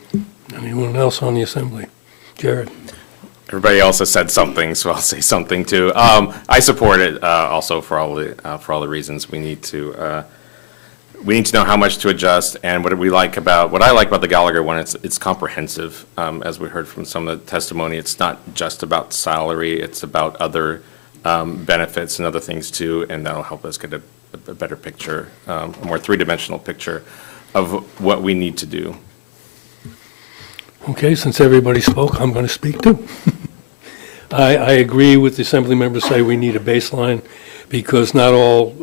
Anyone else on the Assembly? Jared? Everybody else has said something, so I'll say something too. I support it also for all the reasons we need to know how much to adjust, and what I like about the Gallagher one, it's comprehensive. As we heard from some of the testimony, it's not just about salary, it's about other benefits and other things too, and that'll help us get a better picture, a more three-dimensional picture of what we need to do. Okay, since everybody spoke, I'm going to speak too. I agree with the Assembly members say we need a baseline, because not all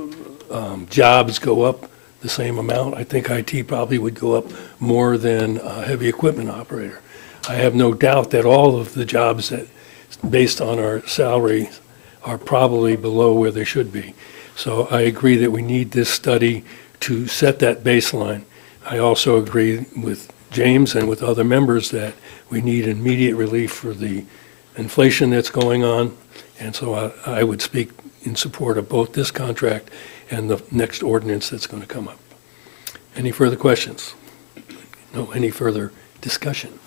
jobs go up the same amount. I think IT probably would go up more than a heavy equipment operator. I have no doubt that all of the jobs that, based on our salary, are probably below where they should be. So I agree that we need this study to set that baseline. I also agree with James and with other members that we need immediate relief for the inflation that's going on, And so I would speak in support of both this contract and the next ordinance that's going to come up. Any further questions? No, any further discussion?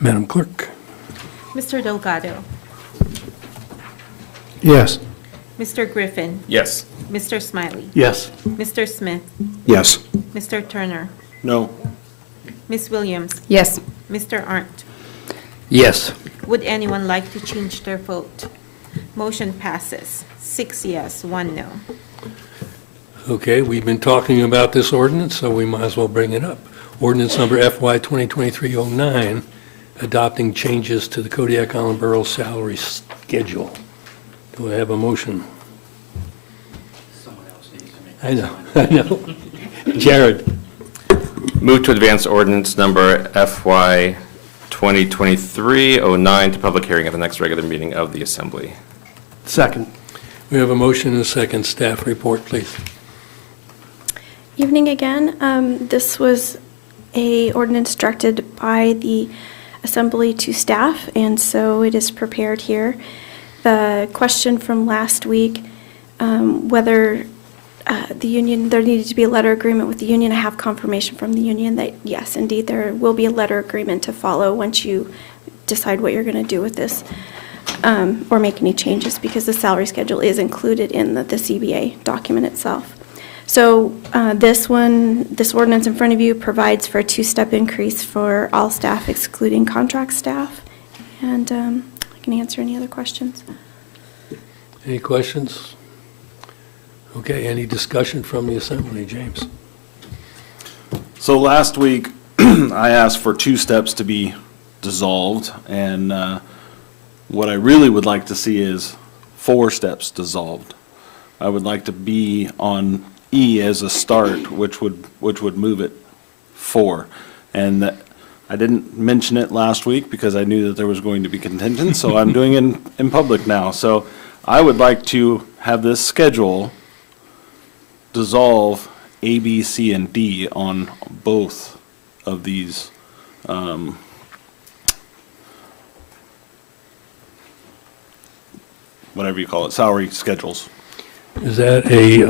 Madam Clerk? Mr. Delgado. Yes. Mr. Griffin. Yes. Mr. Smiley. Yes. Mr. Smith. Yes. Mr. Turner. No. Ms. Williams. Yes. Mr. Arndt. Yes. Would anyone like to change their vote? Motion passes. 6 yes, 1 no. Okay, we've been talking about this ordinance, so we might as well bring it up. Ordinance number FY 2023-09, adopting changes to the Kodiak Island Borough salary schedule. Do I have a motion? I know. Jared? Move to advance ordinance number FY 2023-09 to public hearing at the next regular meeting of the Assembly. Second. We have a motion and a second. Staff report, please. Evening again. This was a ordinance directed by the Assembly to staff, and so it is prepared here. The question from last week, whether the union, there needed to be a letter agreement with the union. I have confirmation from the union that yes, indeed, there will be a letter agreement to follow once you decide what you're going to do with this, or make any changes, because the salary schedule is included in the CBA document itself. So this ordinance in front of you provides for a 2-step increase for all staff excluding contract staff. And I can answer any other questions. Any questions? Okay, any discussion from the Assembly? James? So last week, I asked for 2 steps to be dissolved, and what I really would like to see is 4 steps dissolved. I would like to be on E as a start, which would move it 4. And that, I didn't mention it last week because I knew that there was going to be contention, so I'm doing it in public now. So I would like to have this schedule dissolve A, B, C, and D on both of these whatever you call it, salary schedules. Is that a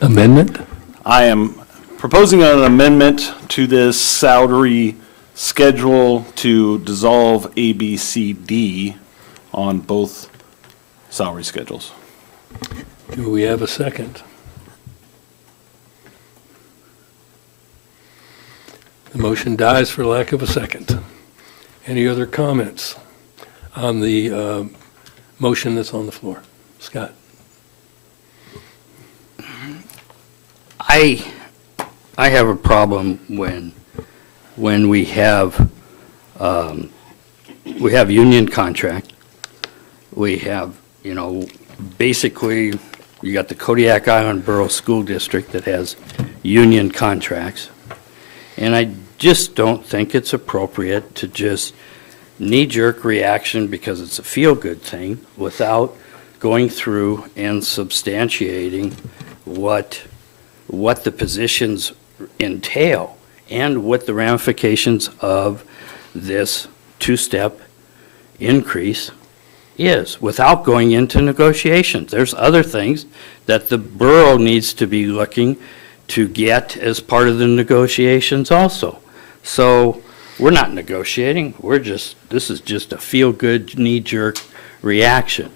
amendment? I am proposing an amendment to this salary schedule to dissolve A, B, C, D on both salary schedules. Do we have a second? The motion dies for lack of a second. Any other comments on the motion that's on the floor? Scott? I have a problem when we have union contract. We have, basically, you got the Kodiak Island Borough School District that has union contracts. And I just don't think it's appropriate to just knee-jerk reaction because it's a feel-good thing without going through and substantiating what the positions entail and what the ramifications of this 2-step increase is without going into negotiations. There's other things that the borough needs to be looking to get as part of the negotiations also. So we're not negotiating, this is just a feel-good knee-jerk reaction.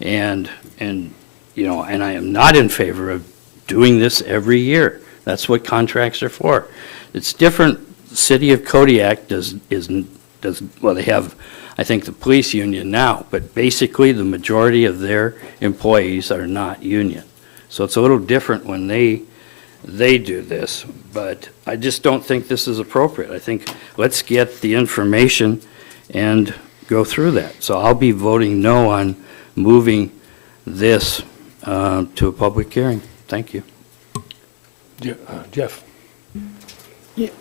And I am not in favor of doing this every year. That's what contracts are for. It's different. City of Kodiak well, they have, I think, the police union now, but basically the majority of their employees are not union. So it's a little different when they do this, but I just don't think this is appropriate. I think let's get the information and go through that. So I'll be voting no on moving this to a public hearing. Thank you. Jeff?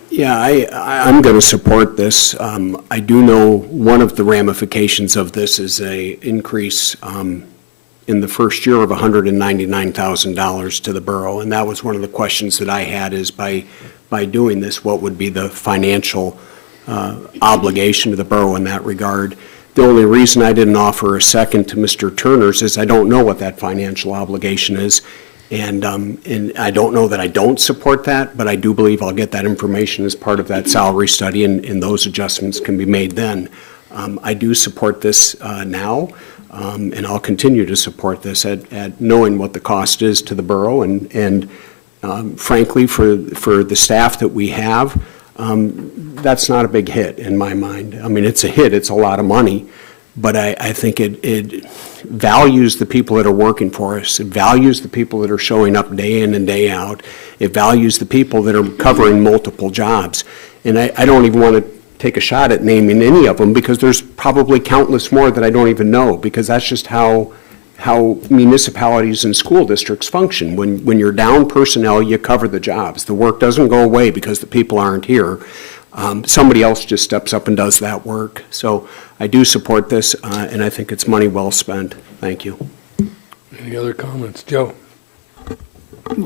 Yeah, I'm going to support this. I do know one of the ramifications of this is a increase in the first year of $199,000 to the borough, and that was one of the questions that I had is by doing this, what would be the financial obligation to the borough in that regard? The only reason I didn't offer a second to Mr. Turner's is I don't know what that financial obligation is. And I don't know that I don't support that, but I do believe I'll get that information as part of that salary study, and those adjustments can be made then. I do support this now, and I'll continue to support this at knowing what the cost is to the borough, and frankly, for the staff that we have, that's not a big hit in my mind. I mean, it's a hit, it's a lot of money, but I think it values the people that are working for us. It values the people that are showing up day in and day out. It values the people that are covering multiple jobs. And I don't even want to take a shot at naming any of them, because there's probably countless more that I don't even know, because that's just how municipalities and school districts function. When you're down personnel, you cover the jobs. The work doesn't go away because the people aren't here. Somebody else just steps up and does that work. So I do support this, and I think it's money well spent. Thank you. Any other comments? Joe?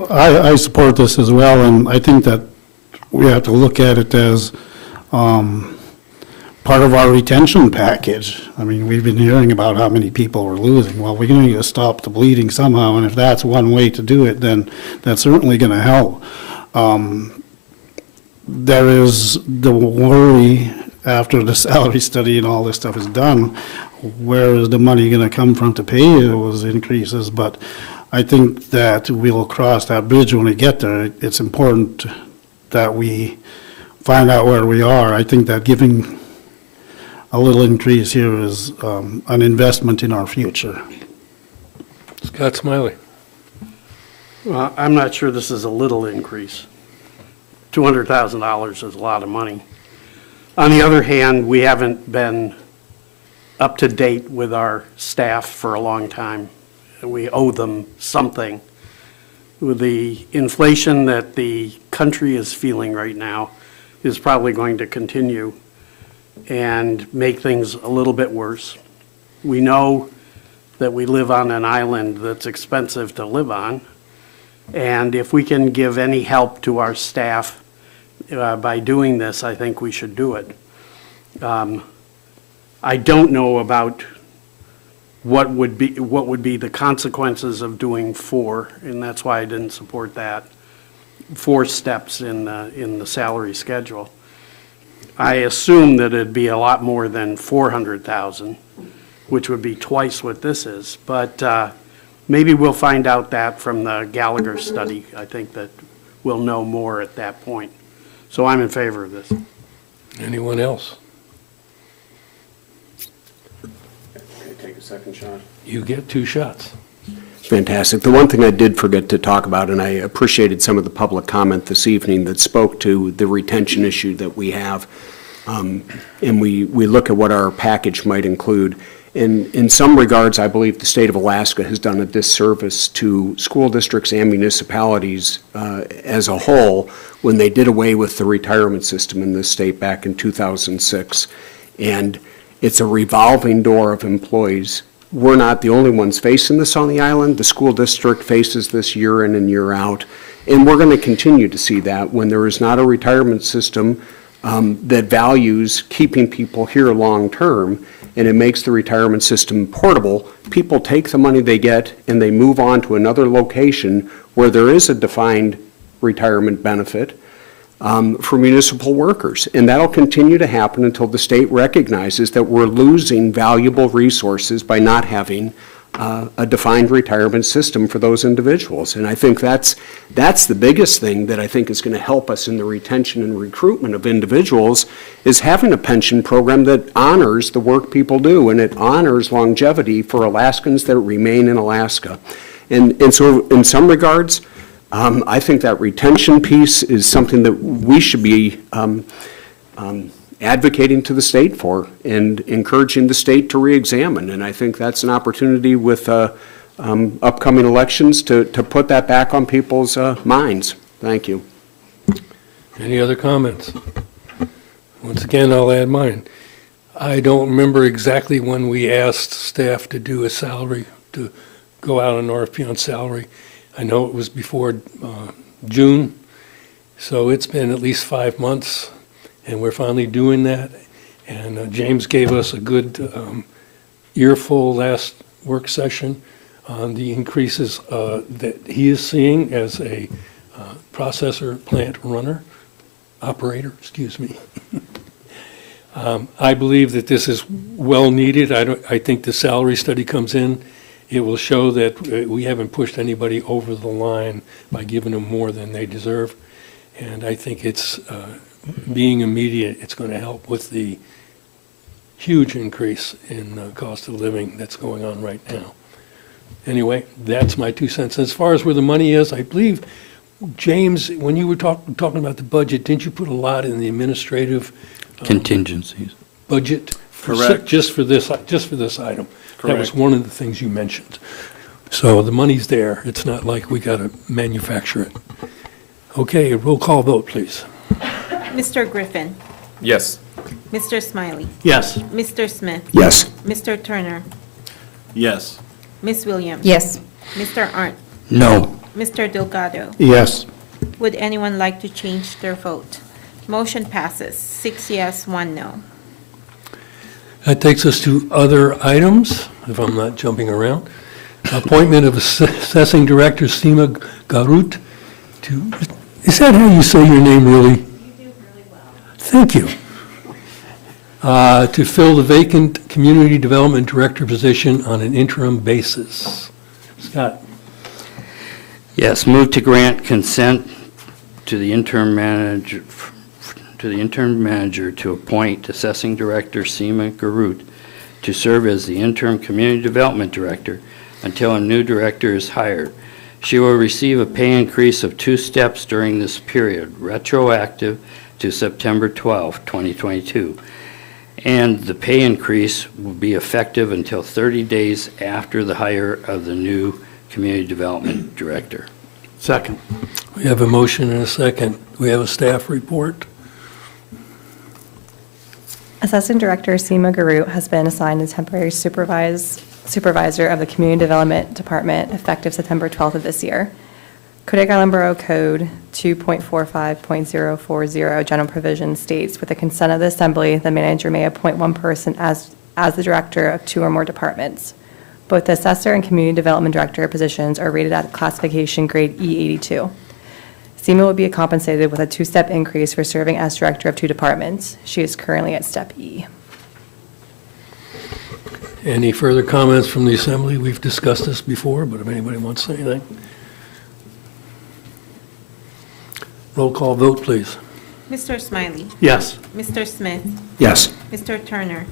I support this as well, and I think that we have to look at it as part of our retention package. I mean, we've been hearing about how many people we're losing. Well, we're going to stop the bleeding somehow, and if that's one way to do it, then that's certainly going to help. There is the worry after the salary study and all this stuff is done, where is the money going to come from to pay those increases? But I think that we'll cross that bridge when we get there. It's important that we find out where we are. I think that giving a little increase here is an investment in our future. Scott Smiley? Well, I'm not sure this is a little increase. $200,000 is a lot of money. On the other hand, we haven't been up to date with our staff for a long time. We owe them something. With the inflation that the country is feeling right now is probably going to continue and make things a little bit worse. We know that we live on an island that's expensive to live on, and if we can give any help to our staff by doing this, I think we should do it. I don't know about what would be the consequences of doing 4, and that's why I didn't support that. 4 steps in the salary schedule. I assume that it'd be a lot more than 400,000, which would be twice what this is. But maybe we'll find out that from the Gallagher study. I think that we'll know more at that point. So I'm in favor of this. Anyone else? Take a second shot. You get 2 shots. Fantastic. The one thing I did forget to talk about, and I appreciated some of the public comment this evening that spoke to the retention issue that we have, and we look at what our package might include. In some regards, I believe the state of Alaska has done a disservice to school districts and municipalities as a whole when they did away with the retirement system in this state back in 2006. And it's a revolving door of employees. We're not the only ones facing this on the island. The school district faces this year in and year out. And we're going to continue to see that when there is not a retirement system that values keeping people here long-term, and it makes the retirement system portable. People take the money they get and they move on to another location where there is a defined retirement benefit for municipal workers. And that'll continue to happen until the state recognizes that we're losing valuable resources by not having a defined retirement system for those individuals. And I think that's the biggest thing that I think is going to help us in the retention and recruitment of individuals, is having a pension program that honors the work people do, and it honors longevity for Alaskans that remain in Alaska. And so in some regards, I think that retention piece is something that we should be advocating to the state for and encouraging the state to re-examine. And I think that's an opportunity with upcoming elections to put that back on people's minds. Thank you. Any other comments? Once again, I'll add mine. I don't remember exactly when we asked staff to do a salary, to go out on RFP on salary. I know it was before June, so it's been at least 5 months, and we're finally doing that. And James gave us a good earful last work session on the increases that he is seeing as a processor plant operator, excuse me. I believe that this is well needed. I think the salary study comes in. It will show that we haven't pushed anybody over the line by giving them more than they deserve. And I think it's, being immediate, it's going to help with the huge increase in cost of living that's going on right now. Anyway, that's my 2 cents. As far as where the money is, I believe, James, when you were talking about the budget, didn't you put a lot in the administrative Contingencies. budget? Correct. Just for this item. That was Correct. one of the things you mentioned. So the money's there. It's not like we got to manufacture it. Okay, roll call vote, please. Mr. Griffin, Yes. Mr. Smiley, Yes. Mr. Smith, Yes. Mr. Turner, Yes. Miss Williams. Yes. Mr. Arndt, No. Mr. Delgado. Yes. Would anyone like to change their vote? Motion passes, 6 yes, 1 no. That takes us to other items, if I'm not jumping around. Appointment of Assessing Director Seema Garut to, is that how you say your name really? You do really well. Thank you. To fill the vacant Community Development Director position on an interim basis. Scott? Yes, move to grant consent to the interim manager to appoint Assessing Director Seema Garut to serve as the interim Community Development Director until a new director is hired. She will receive a pay increase of 2 steps during this period, retroactive to September 12, 2022. And the pay increase will be effective until 30 days after the hire of the new Community Development Director. Second. We have a motion and a second. We have a staff report. Assistant Director Seema Garut has been assigned as temporary supervisor of the Community Development Department effective September 12th of this year. Kodiak Island Borough Code 2.45.040 general provision states, with the consent of the Assembly, the manager may appoint one person as the director of 2 or more departments. Both the assessor and community development director positions are rated at classification grade E82. Seema will be compensated with a 2-step increase for serving as director of 2 departments. She is currently at step E. Any further comments from the Assembly? We've discussed this before, but if anybody wants to say anything. Roll call vote, please. Mr. Smiley, Yes. Mr. Smith, Yes. Mr. Turner,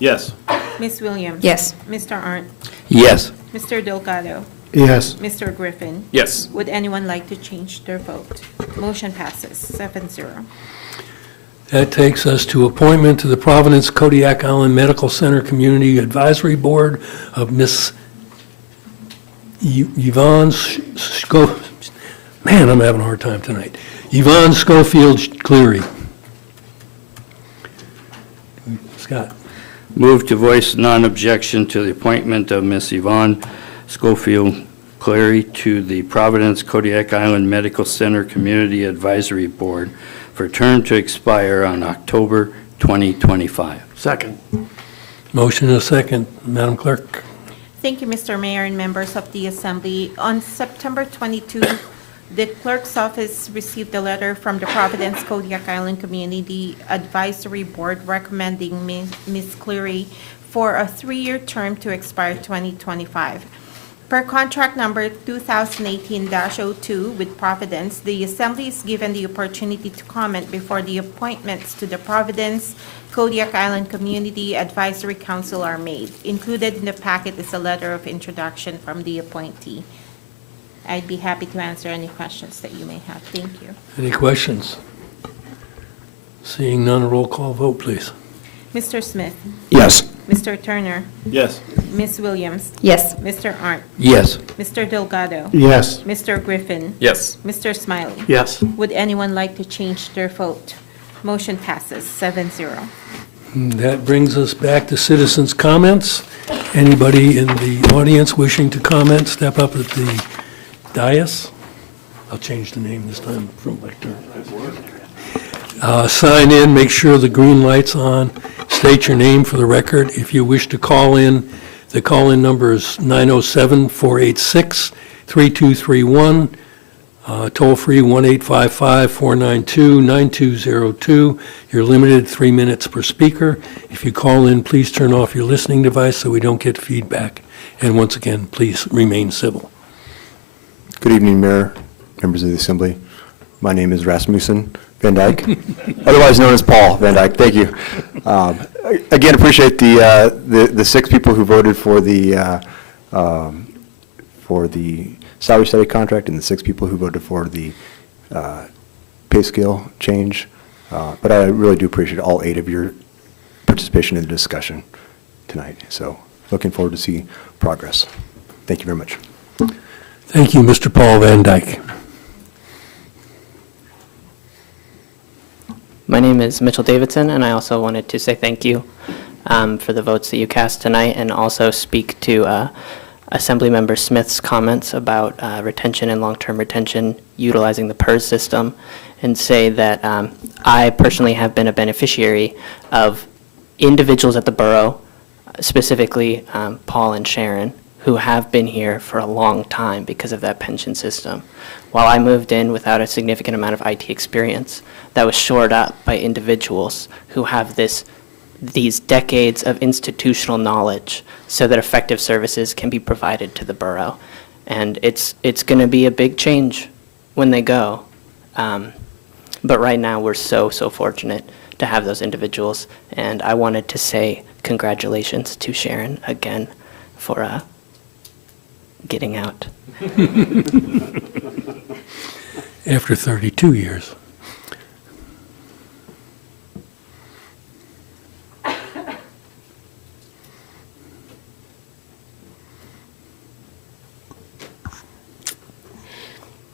Yes. Miss Williams. Yes. Mr. Arndt, Yes. Mr. Delgado, Yes. Mr. Griffin. Yes. Would anyone like to change their vote? Motion passes, 7-0. That takes us to appointment to the Providence Kodiak Island Medical Center Community Advisory Board of Miss Yvonne man, I'm having a hard time tonight. Yvonne Schofield Cleary. Scott? Move to voice non-objection to the appointment of Ms. Yvonne Schofield Clary to the Providence Kodiak Island Medical Center Community Advisory Board for term to expire on October 2025. Second. Motion and a second. Madam Clerk? Thank you, Mr. Mayor and members of the Assembly. On September 22, the clerk's office received a letter from the Providence Kodiak Island Community Advisory Board recommending Ms. Cleary for a 3-year term to expire 2025. Per contract number 2018-02 with Providence, the Assembly is given the opportunity to comment before the appointments to the Providence Kodiak Island Community Advisory Council are made. Included in the packet is a letter of introduction from the appointee. I'd be happy to answer any questions that you may have. Thank you. Any questions? Seeing none, roll call vote, please. Mr. Smith, Yes. Mr. Turner, Yes. Miss Williams, Yes. Mr. Arndt, Yes. Mr. Delgado, Yes. Mr. Griffin, Yes. Mr. Smiley. Yes. Would anyone like to change their vote? Motion passes 7-0. That brings us back to citizens' comments. Anybody in the audience wishing to comment, step up at the dais. I'll change the name this time from lectern. Sign in, make sure the green light's on, state your name for the record. If you wish to call in, the call-in number is 907-486-3231, toll-free 1-855-492-9202. You're limited 3 minutes per speaker. If you call in, please turn off your listening device so we don't get feedback. And once again, please remain civil. Good evening, Mayor, members of the Assembly. My name is Rasmussen Van Dyke, otherwise known as Paul Van Dyke. Thank you. Again, appreciate the 6 people who voted for the salary study contract and the 6 people who voted for the pay scale change. But I really do appreciate all 8 of your participation in the discussion tonight. So looking forward to see progress. Thank you very much. Thank you, Mr. Paul Van Dyke. My name is Mitchell Davidson, and I also wanted to say thank you for the votes that you cast tonight, and also speak to Assemblymember Smith's comments about retention and long-term retention utilizing the PERS system, and say that I personally have been a beneficiary of individuals at the borough, specifically Paul and Sharon, who have been here for a long time because of that pension system. While I moved in without a significant amount of IT experience, that was shored up by individuals who have these decades of institutional knowledge so that effective services can be provided to the borough. And it's going to be a big change when they go. But right now, we're so fortunate to have those individuals. And I wanted to say congratulations to Sharon again for getting out. After 32 years.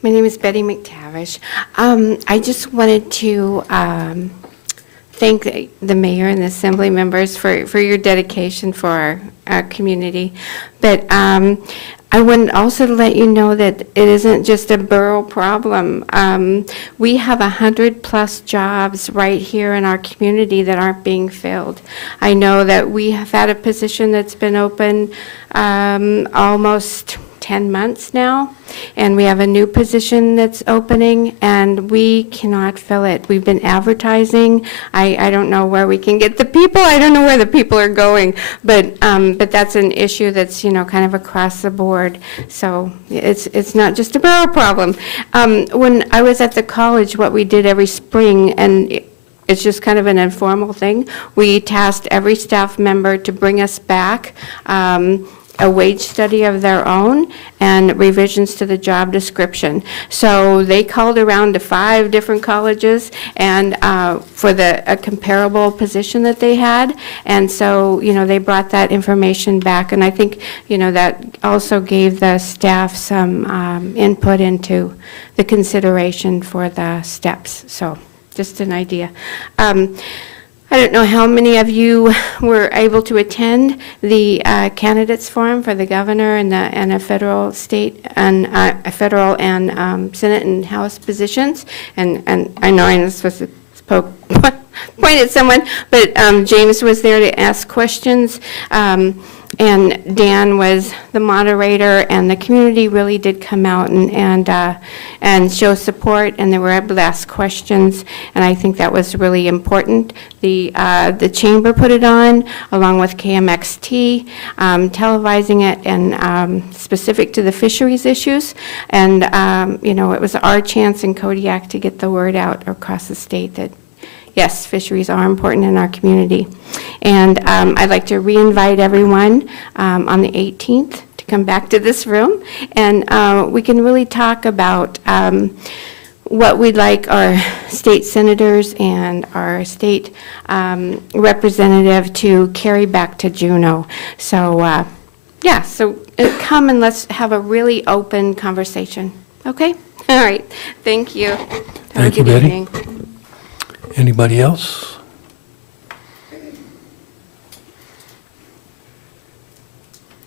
My name is Betty McTavish. I just wanted to thank the mayor and the assembly members for your dedication for our community. But I wanted also to let you know that it isn't just a borough problem. We have 100+ jobs right here in our community that aren't being filled. I know that we have had a position that's been open almost 10 months now, and we have a new position that's opening, and we cannot fill it. We've been advertising. I don't know where we can get the people. I don't know where the people are going, but that's an issue that's, kind of across the board. So it's not just a borough problem. When I was at the college, what we did every spring, and it's just kind of an informal thing, we tasked every staff member to bring us back a wage study of their own and revisions to the job description. So they called around to 5 different colleges and for a comparable position that they had. And so, they brought that information back. And I think, that also gave the staff some input into the consideration for the steps. So just an idea. I don't know how many of you were able to attend the candidates forum for the governor and a federal, state, and federal and Senate and House positions. And I know I'm supposed to point at someone, but James was there to ask questions. And Dan was the moderator, and the community really did come out and show support, and they were able to ask questions, and I think that was really important. The chamber put it on, along with KMXT, televising it, and specific to the fisheries issues, and it was our chance in Kodiak to get the word out across the state that yes, fisheries are important in our community. And I'd like to re-invite everyone on the 18th to come back to this room, and we can really talk about what we'd like our state senators and our state representative to carry back to Juneau. So, so come and let's have a really open conversation. Okay? All right. Thank you. Thank you, Betty. Anybody else?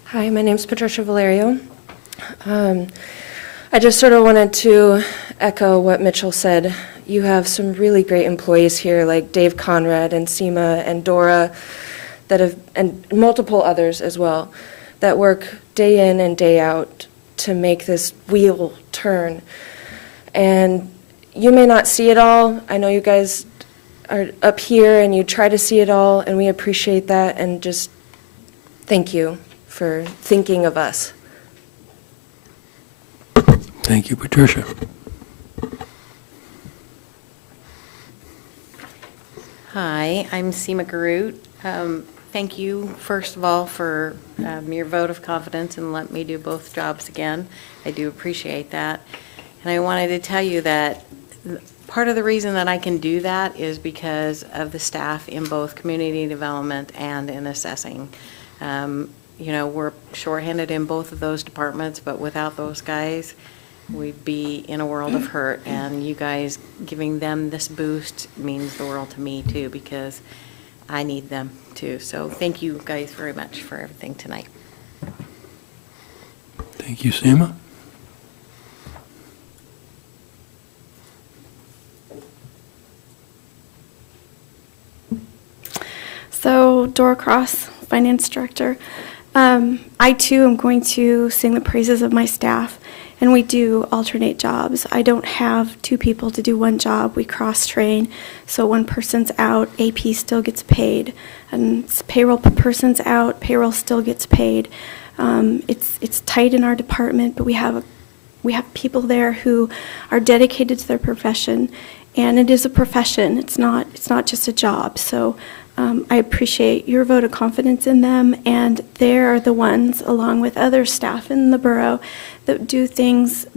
Hi, my name's Patricia Valerio. I just sort of wanted to echo what Mitchell said. You have some really great employees here, like Dave Conrad and Seema and Dora, and multiple others as well, that work day in and day out to make this wheel turn. And you may not see it all. I know you guys are up here and you try to see it all, and we appreciate that, and just thank you for thinking of us. Thank you, Patricia. Hi, I'm Seema Garut. Thank you, first of all, for your vote of confidence and let me do both jobs again. I do appreciate that. And I wanted to tell you that part of the reason that I can do that is because of the staff in both community development and in assessing. You know, we're shorthanded in both of those departments, but without those guys, we'd be in a world of hurt. And you guys giving them this boost means the world to me too, because I need them too. So thank you guys very much for everything tonight. Thank you, Seema. So, Dora Cross, Finance Director. I too am going to sing the praises of my staff, and we do alternate jobs. I don't have two people to do one job. We cross-train, so one person's out, AP still gets paid, and payroll person's out, payroll still gets paid. It's tight in our department, but we have people there who are dedicated to their profession, and it is a profession. It's not just a job. So I appreciate your vote of confidence in them, and they're the ones, along with other staff in the borough, that do things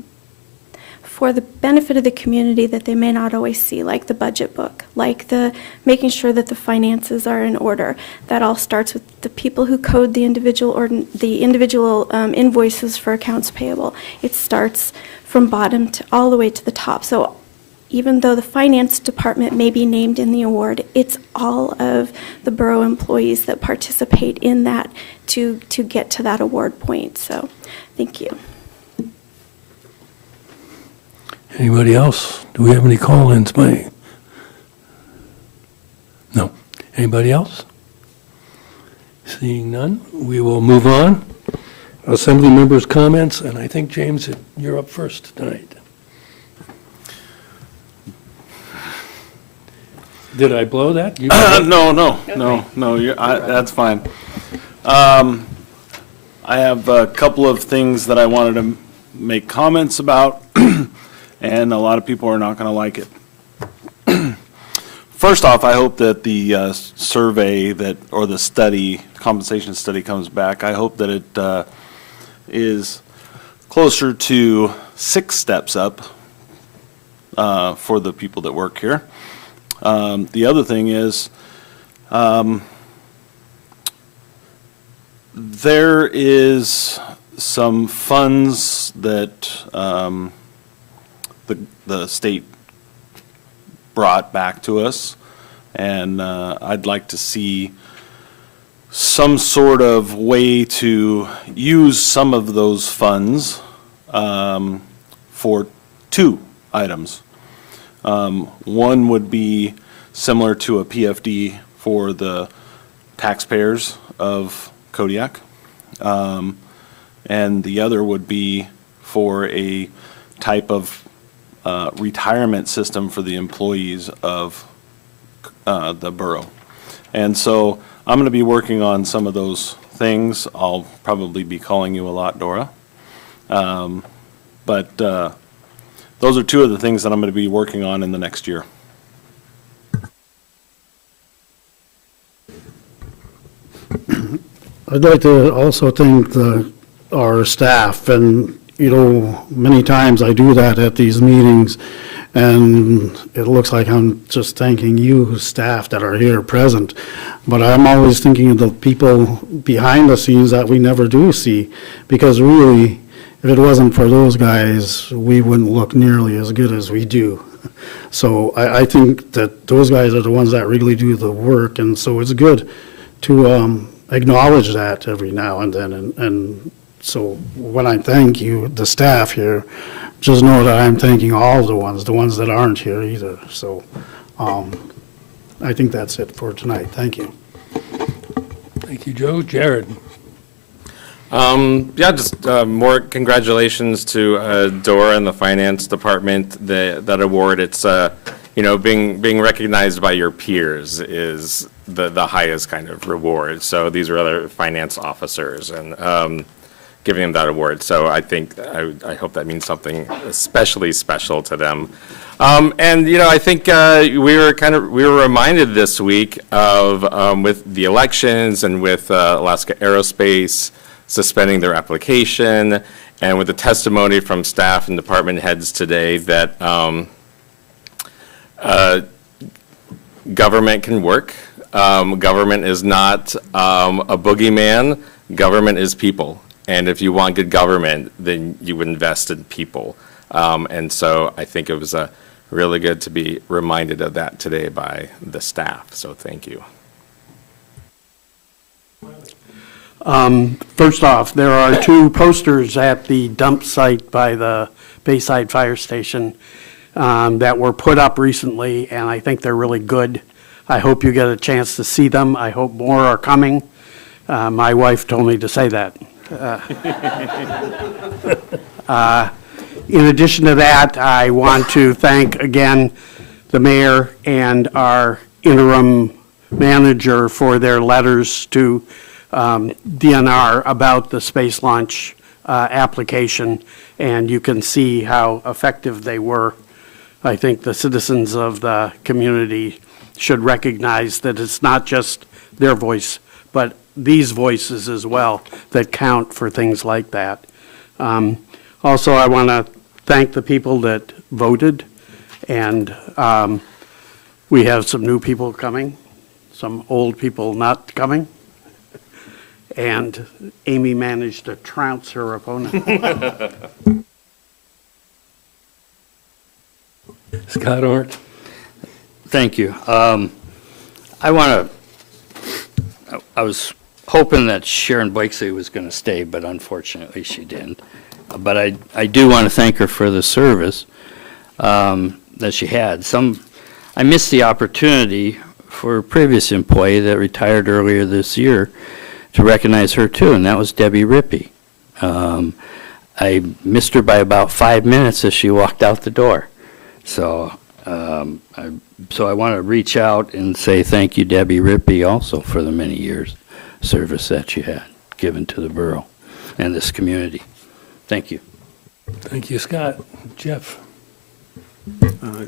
for the benefit of the community that they may not always see, like the budget book, like the making sure that the finances are in order. That all starts with the people who code the individual invoices for accounts payable. It starts from bottom to all the way to the top. So even though the finance department may be named in the award, it's all of the borough employees that participate in that to get to that award point. So thank you. Anybody else? Do we have any call-ins, May? No. Anybody else? Seeing none, we will move on. Assembly members' comments, and I think, James, you're up first tonight. Did I blow that? You No, that's fine. I have a couple of things that I wanted to make comments about, and a lot of people are not going to like it. First off, I hope that the survey or the study, compensation study comes back. I hope that it is closer to 6 steps up for the people that work here. The other thing is, there is some funds that the state brought back to us, and I'd like to see some sort of way to use some of those funds for 2 items. One would be similar to a PFD for the taxpayers of Kodiak. And the other would be for a type of retirement system for the employees of the borough. And so I'm going to be working on some of those things. I'll probably be calling you a lot, Dora. But those are 2 of the things that I'm going to be working on in the next year. I'd like to also thank our staff, and, many times I do that at these meetings, and it looks like I'm just thanking you, staff that are here present, but I'm always thinking of the people behind the scenes that we never do see, because really, if it wasn't for those guys, we wouldn't look nearly as good as we do. So I think that those guys are the ones that really do the work, and so it's good to acknowledge that every now and then. And so when I thank you, the staff here, just know that I'm thanking all the ones that aren't here either. So I think that's it for tonight. Thank you. Thank you, Joe. Jared? Yeah, just more congratulations to Dora and the finance department. That award, it's being recognized by your peers is the highest kind of reward. So these are other finance officers and giving them that award. So I think I hope that means something especially special to them. And I think we were reminded this week of with the elections and with Alaska Aerospace suspending their application, and with the testimony from staff and department heads today that government can work. Government is not a boogeyman. Government is people. And if you want good government, then you invest in people. And so I think it was really good to be reminded of that today by the staff. So thank you. First off, there are 2 posters at the dump site by the Bayside Fire Station that were put up recently, and I think they're really good. I hope you get a chance to see them. I hope more are coming. My wife told me to say that. In addition to that, I want to thank again the mayor and our interim manager for their letters to DNR about the space launch application, and you can see how effective they were. I think the citizens of the community should recognize that it's not just their voice, but these voices as well that count for things like that. Also, I want to thank the people that voted, and we have some new people coming, some old people not coming. And Amy managed to trounce her opponent. Scott Arndt? Thank you. I was hoping that Sharon Blakesley was going to stay, but unfortunately she didn't. But I do want to thank her for the service that she had. I missed the opportunity for a previous employee that retired earlier this year to recognize her too, and that was Debbie Rippey. I missed her by about 5 minutes as she walked out the door. So I want to reach out and say thank you, Debbie Rippey, also for the many years service that you had given to the borough and this community. Thank you. Thank you, Scott. Jeff?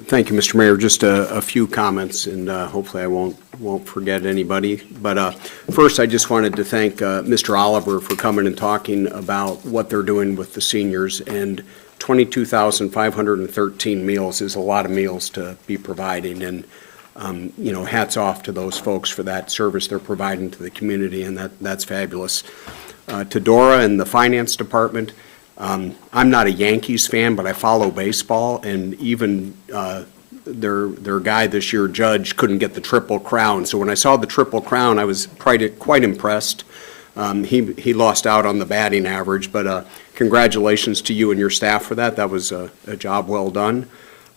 Thank you, Mr. Mayor. Just a few comments, and hopefully I won't forget anybody. But first, I just wanted to thank Mr. Oliver for coming and talking about what they're doing with the seniors. And 22,513 meals is a lot of meals to be providing. And hats off to those folks for that service they're providing to the community, and that's fabulous. To Dora and the finance department. I'm not a Yankees fan, but I follow baseball, and even their guy this year, Judge, couldn't get the Triple Crown. So when I saw the Triple Crown, I was quite impressed. He lost out on the batting average, but congratulations to you and your staff for that. That was a job well done.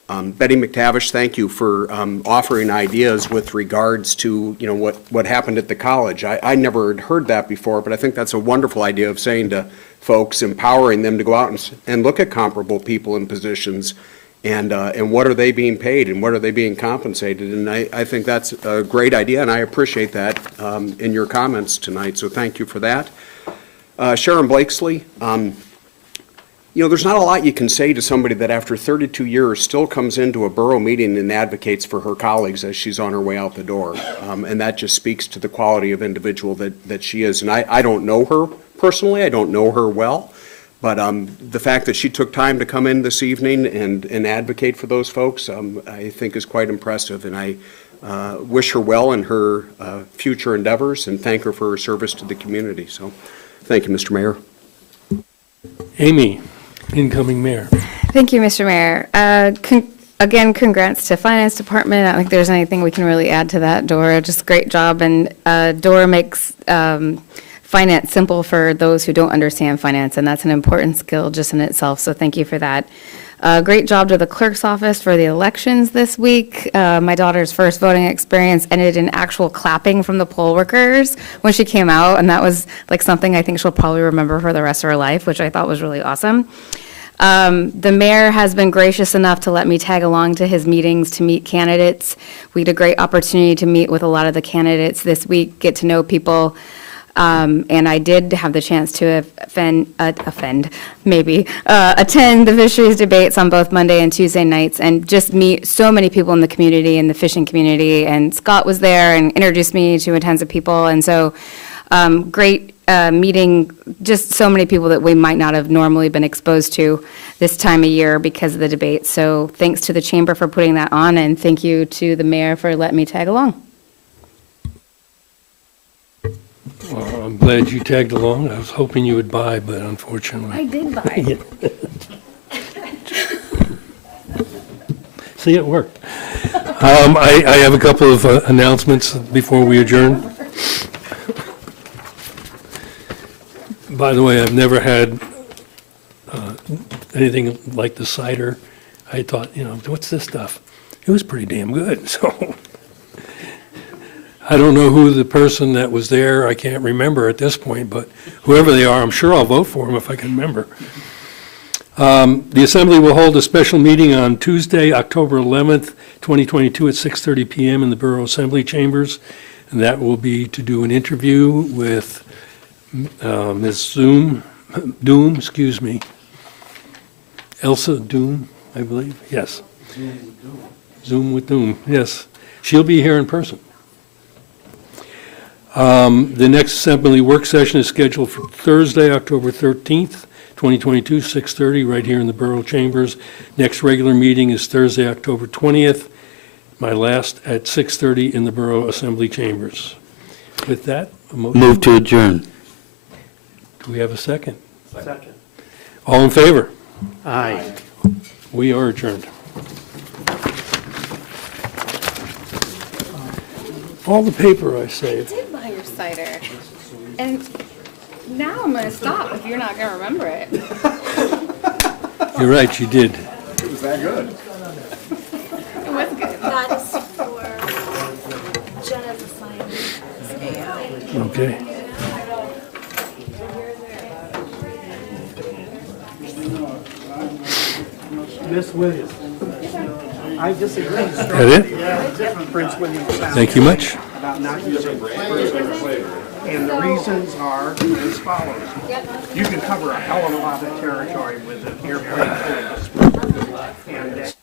Betty McTavish, thank you for offering ideas with regards to what happened at the college. I never had heard that before, but I think that's a wonderful idea of saying to folks, empowering them to go out and look at comparable people in positions and what are they being paid and what are they being compensated. And I think that's a great idea, and I appreciate that in your comments tonight, so thank you for that. Sharon Blakesley, there's not a lot you can say to somebody that after 32 years still comes into a borough meeting and advocates for her colleagues as she's on her way out the door. And that just speaks to the quality of individual that she is. And I don't know her personally, I don't know her well, but the fact that she took time to come in this evening and advocate for those folks, I think is quite impressive. And I wish her well in her future endeavors and thank her for her service to the community. So thank you, Mr. Mayor. Amy, incoming mayor. Thank you, Mr. Mayor. Again, congrats to Finance Department. I don't think there's anything we can really add to that, Dora. Just great job. And Dora makes finance simple for those who don't understand finance, and that's an important skill just in itself, so thank you for that. Great job to the clerk's office for the elections this week. My daughter's first voting experience ended in actual clapping from the poll workers when she came out, and that was like something I think she'll probably remember for the rest of her life, which I thought was really awesome. The mayor has been gracious enough to let me tag along to his meetings to meet candidates. We had a great opportunity to meet with a lot of the candidates this week, get to know people. And I did have the chance to attend the fisheries debates on both Monday and Tuesday nights and just meet so many people in the community, in the fishing community. And Scott was there and introduced me to tons of people. And so great meeting just so many people that we might not have normally been exposed to this time of year because of the debate. So thanks to the chamber for putting that on, and thank you to the mayor for letting me tag along. Well, I'm glad you tagged along. I was hoping you would buy, but unfortunately. I did buy. See, it worked. I have a couple of announcements before we adjourn. By the way, I've never had anything like the cider. I thought, what's this stuff? It was pretty damn good, so. I don't know who the person that was there, I can't remember at this point, but whoever they are, I'm sure I'll vote for them if I can remember. The Assembly will hold a special meeting on Tuesday, October 11th, 2022 at 6:30 PM in the Borough Assembly Chambers, and that will be to do an interview with Ms. Doom, Elsa Doom, I believe, yes. Zoom with Doom, yes. She'll be here in person. The next Assembly work session is scheduled for Thursday, October 13th, 2022, 6:30, right here in the Borough Chambers. Next regular meeting is Thursday, October 20th, my last at 6:30 in the Borough Assembly Chambers. With that, a motion. Move to adjourn. Do we have a second? Second. All in favor? Aye. We are adjourned. All the paper I saved. I did buy your cider. And now I'm going to stop if you're not going to remember it. You're right, you did. Was that good? It was good. That is for Jenna's assignment. Okay. Miss Williams. I disagree. That it? Different Prince William sound. Thank you much. About not using flavor. And the reasons are as follows. You can cover a hell of a lot of territory with an airplane full of and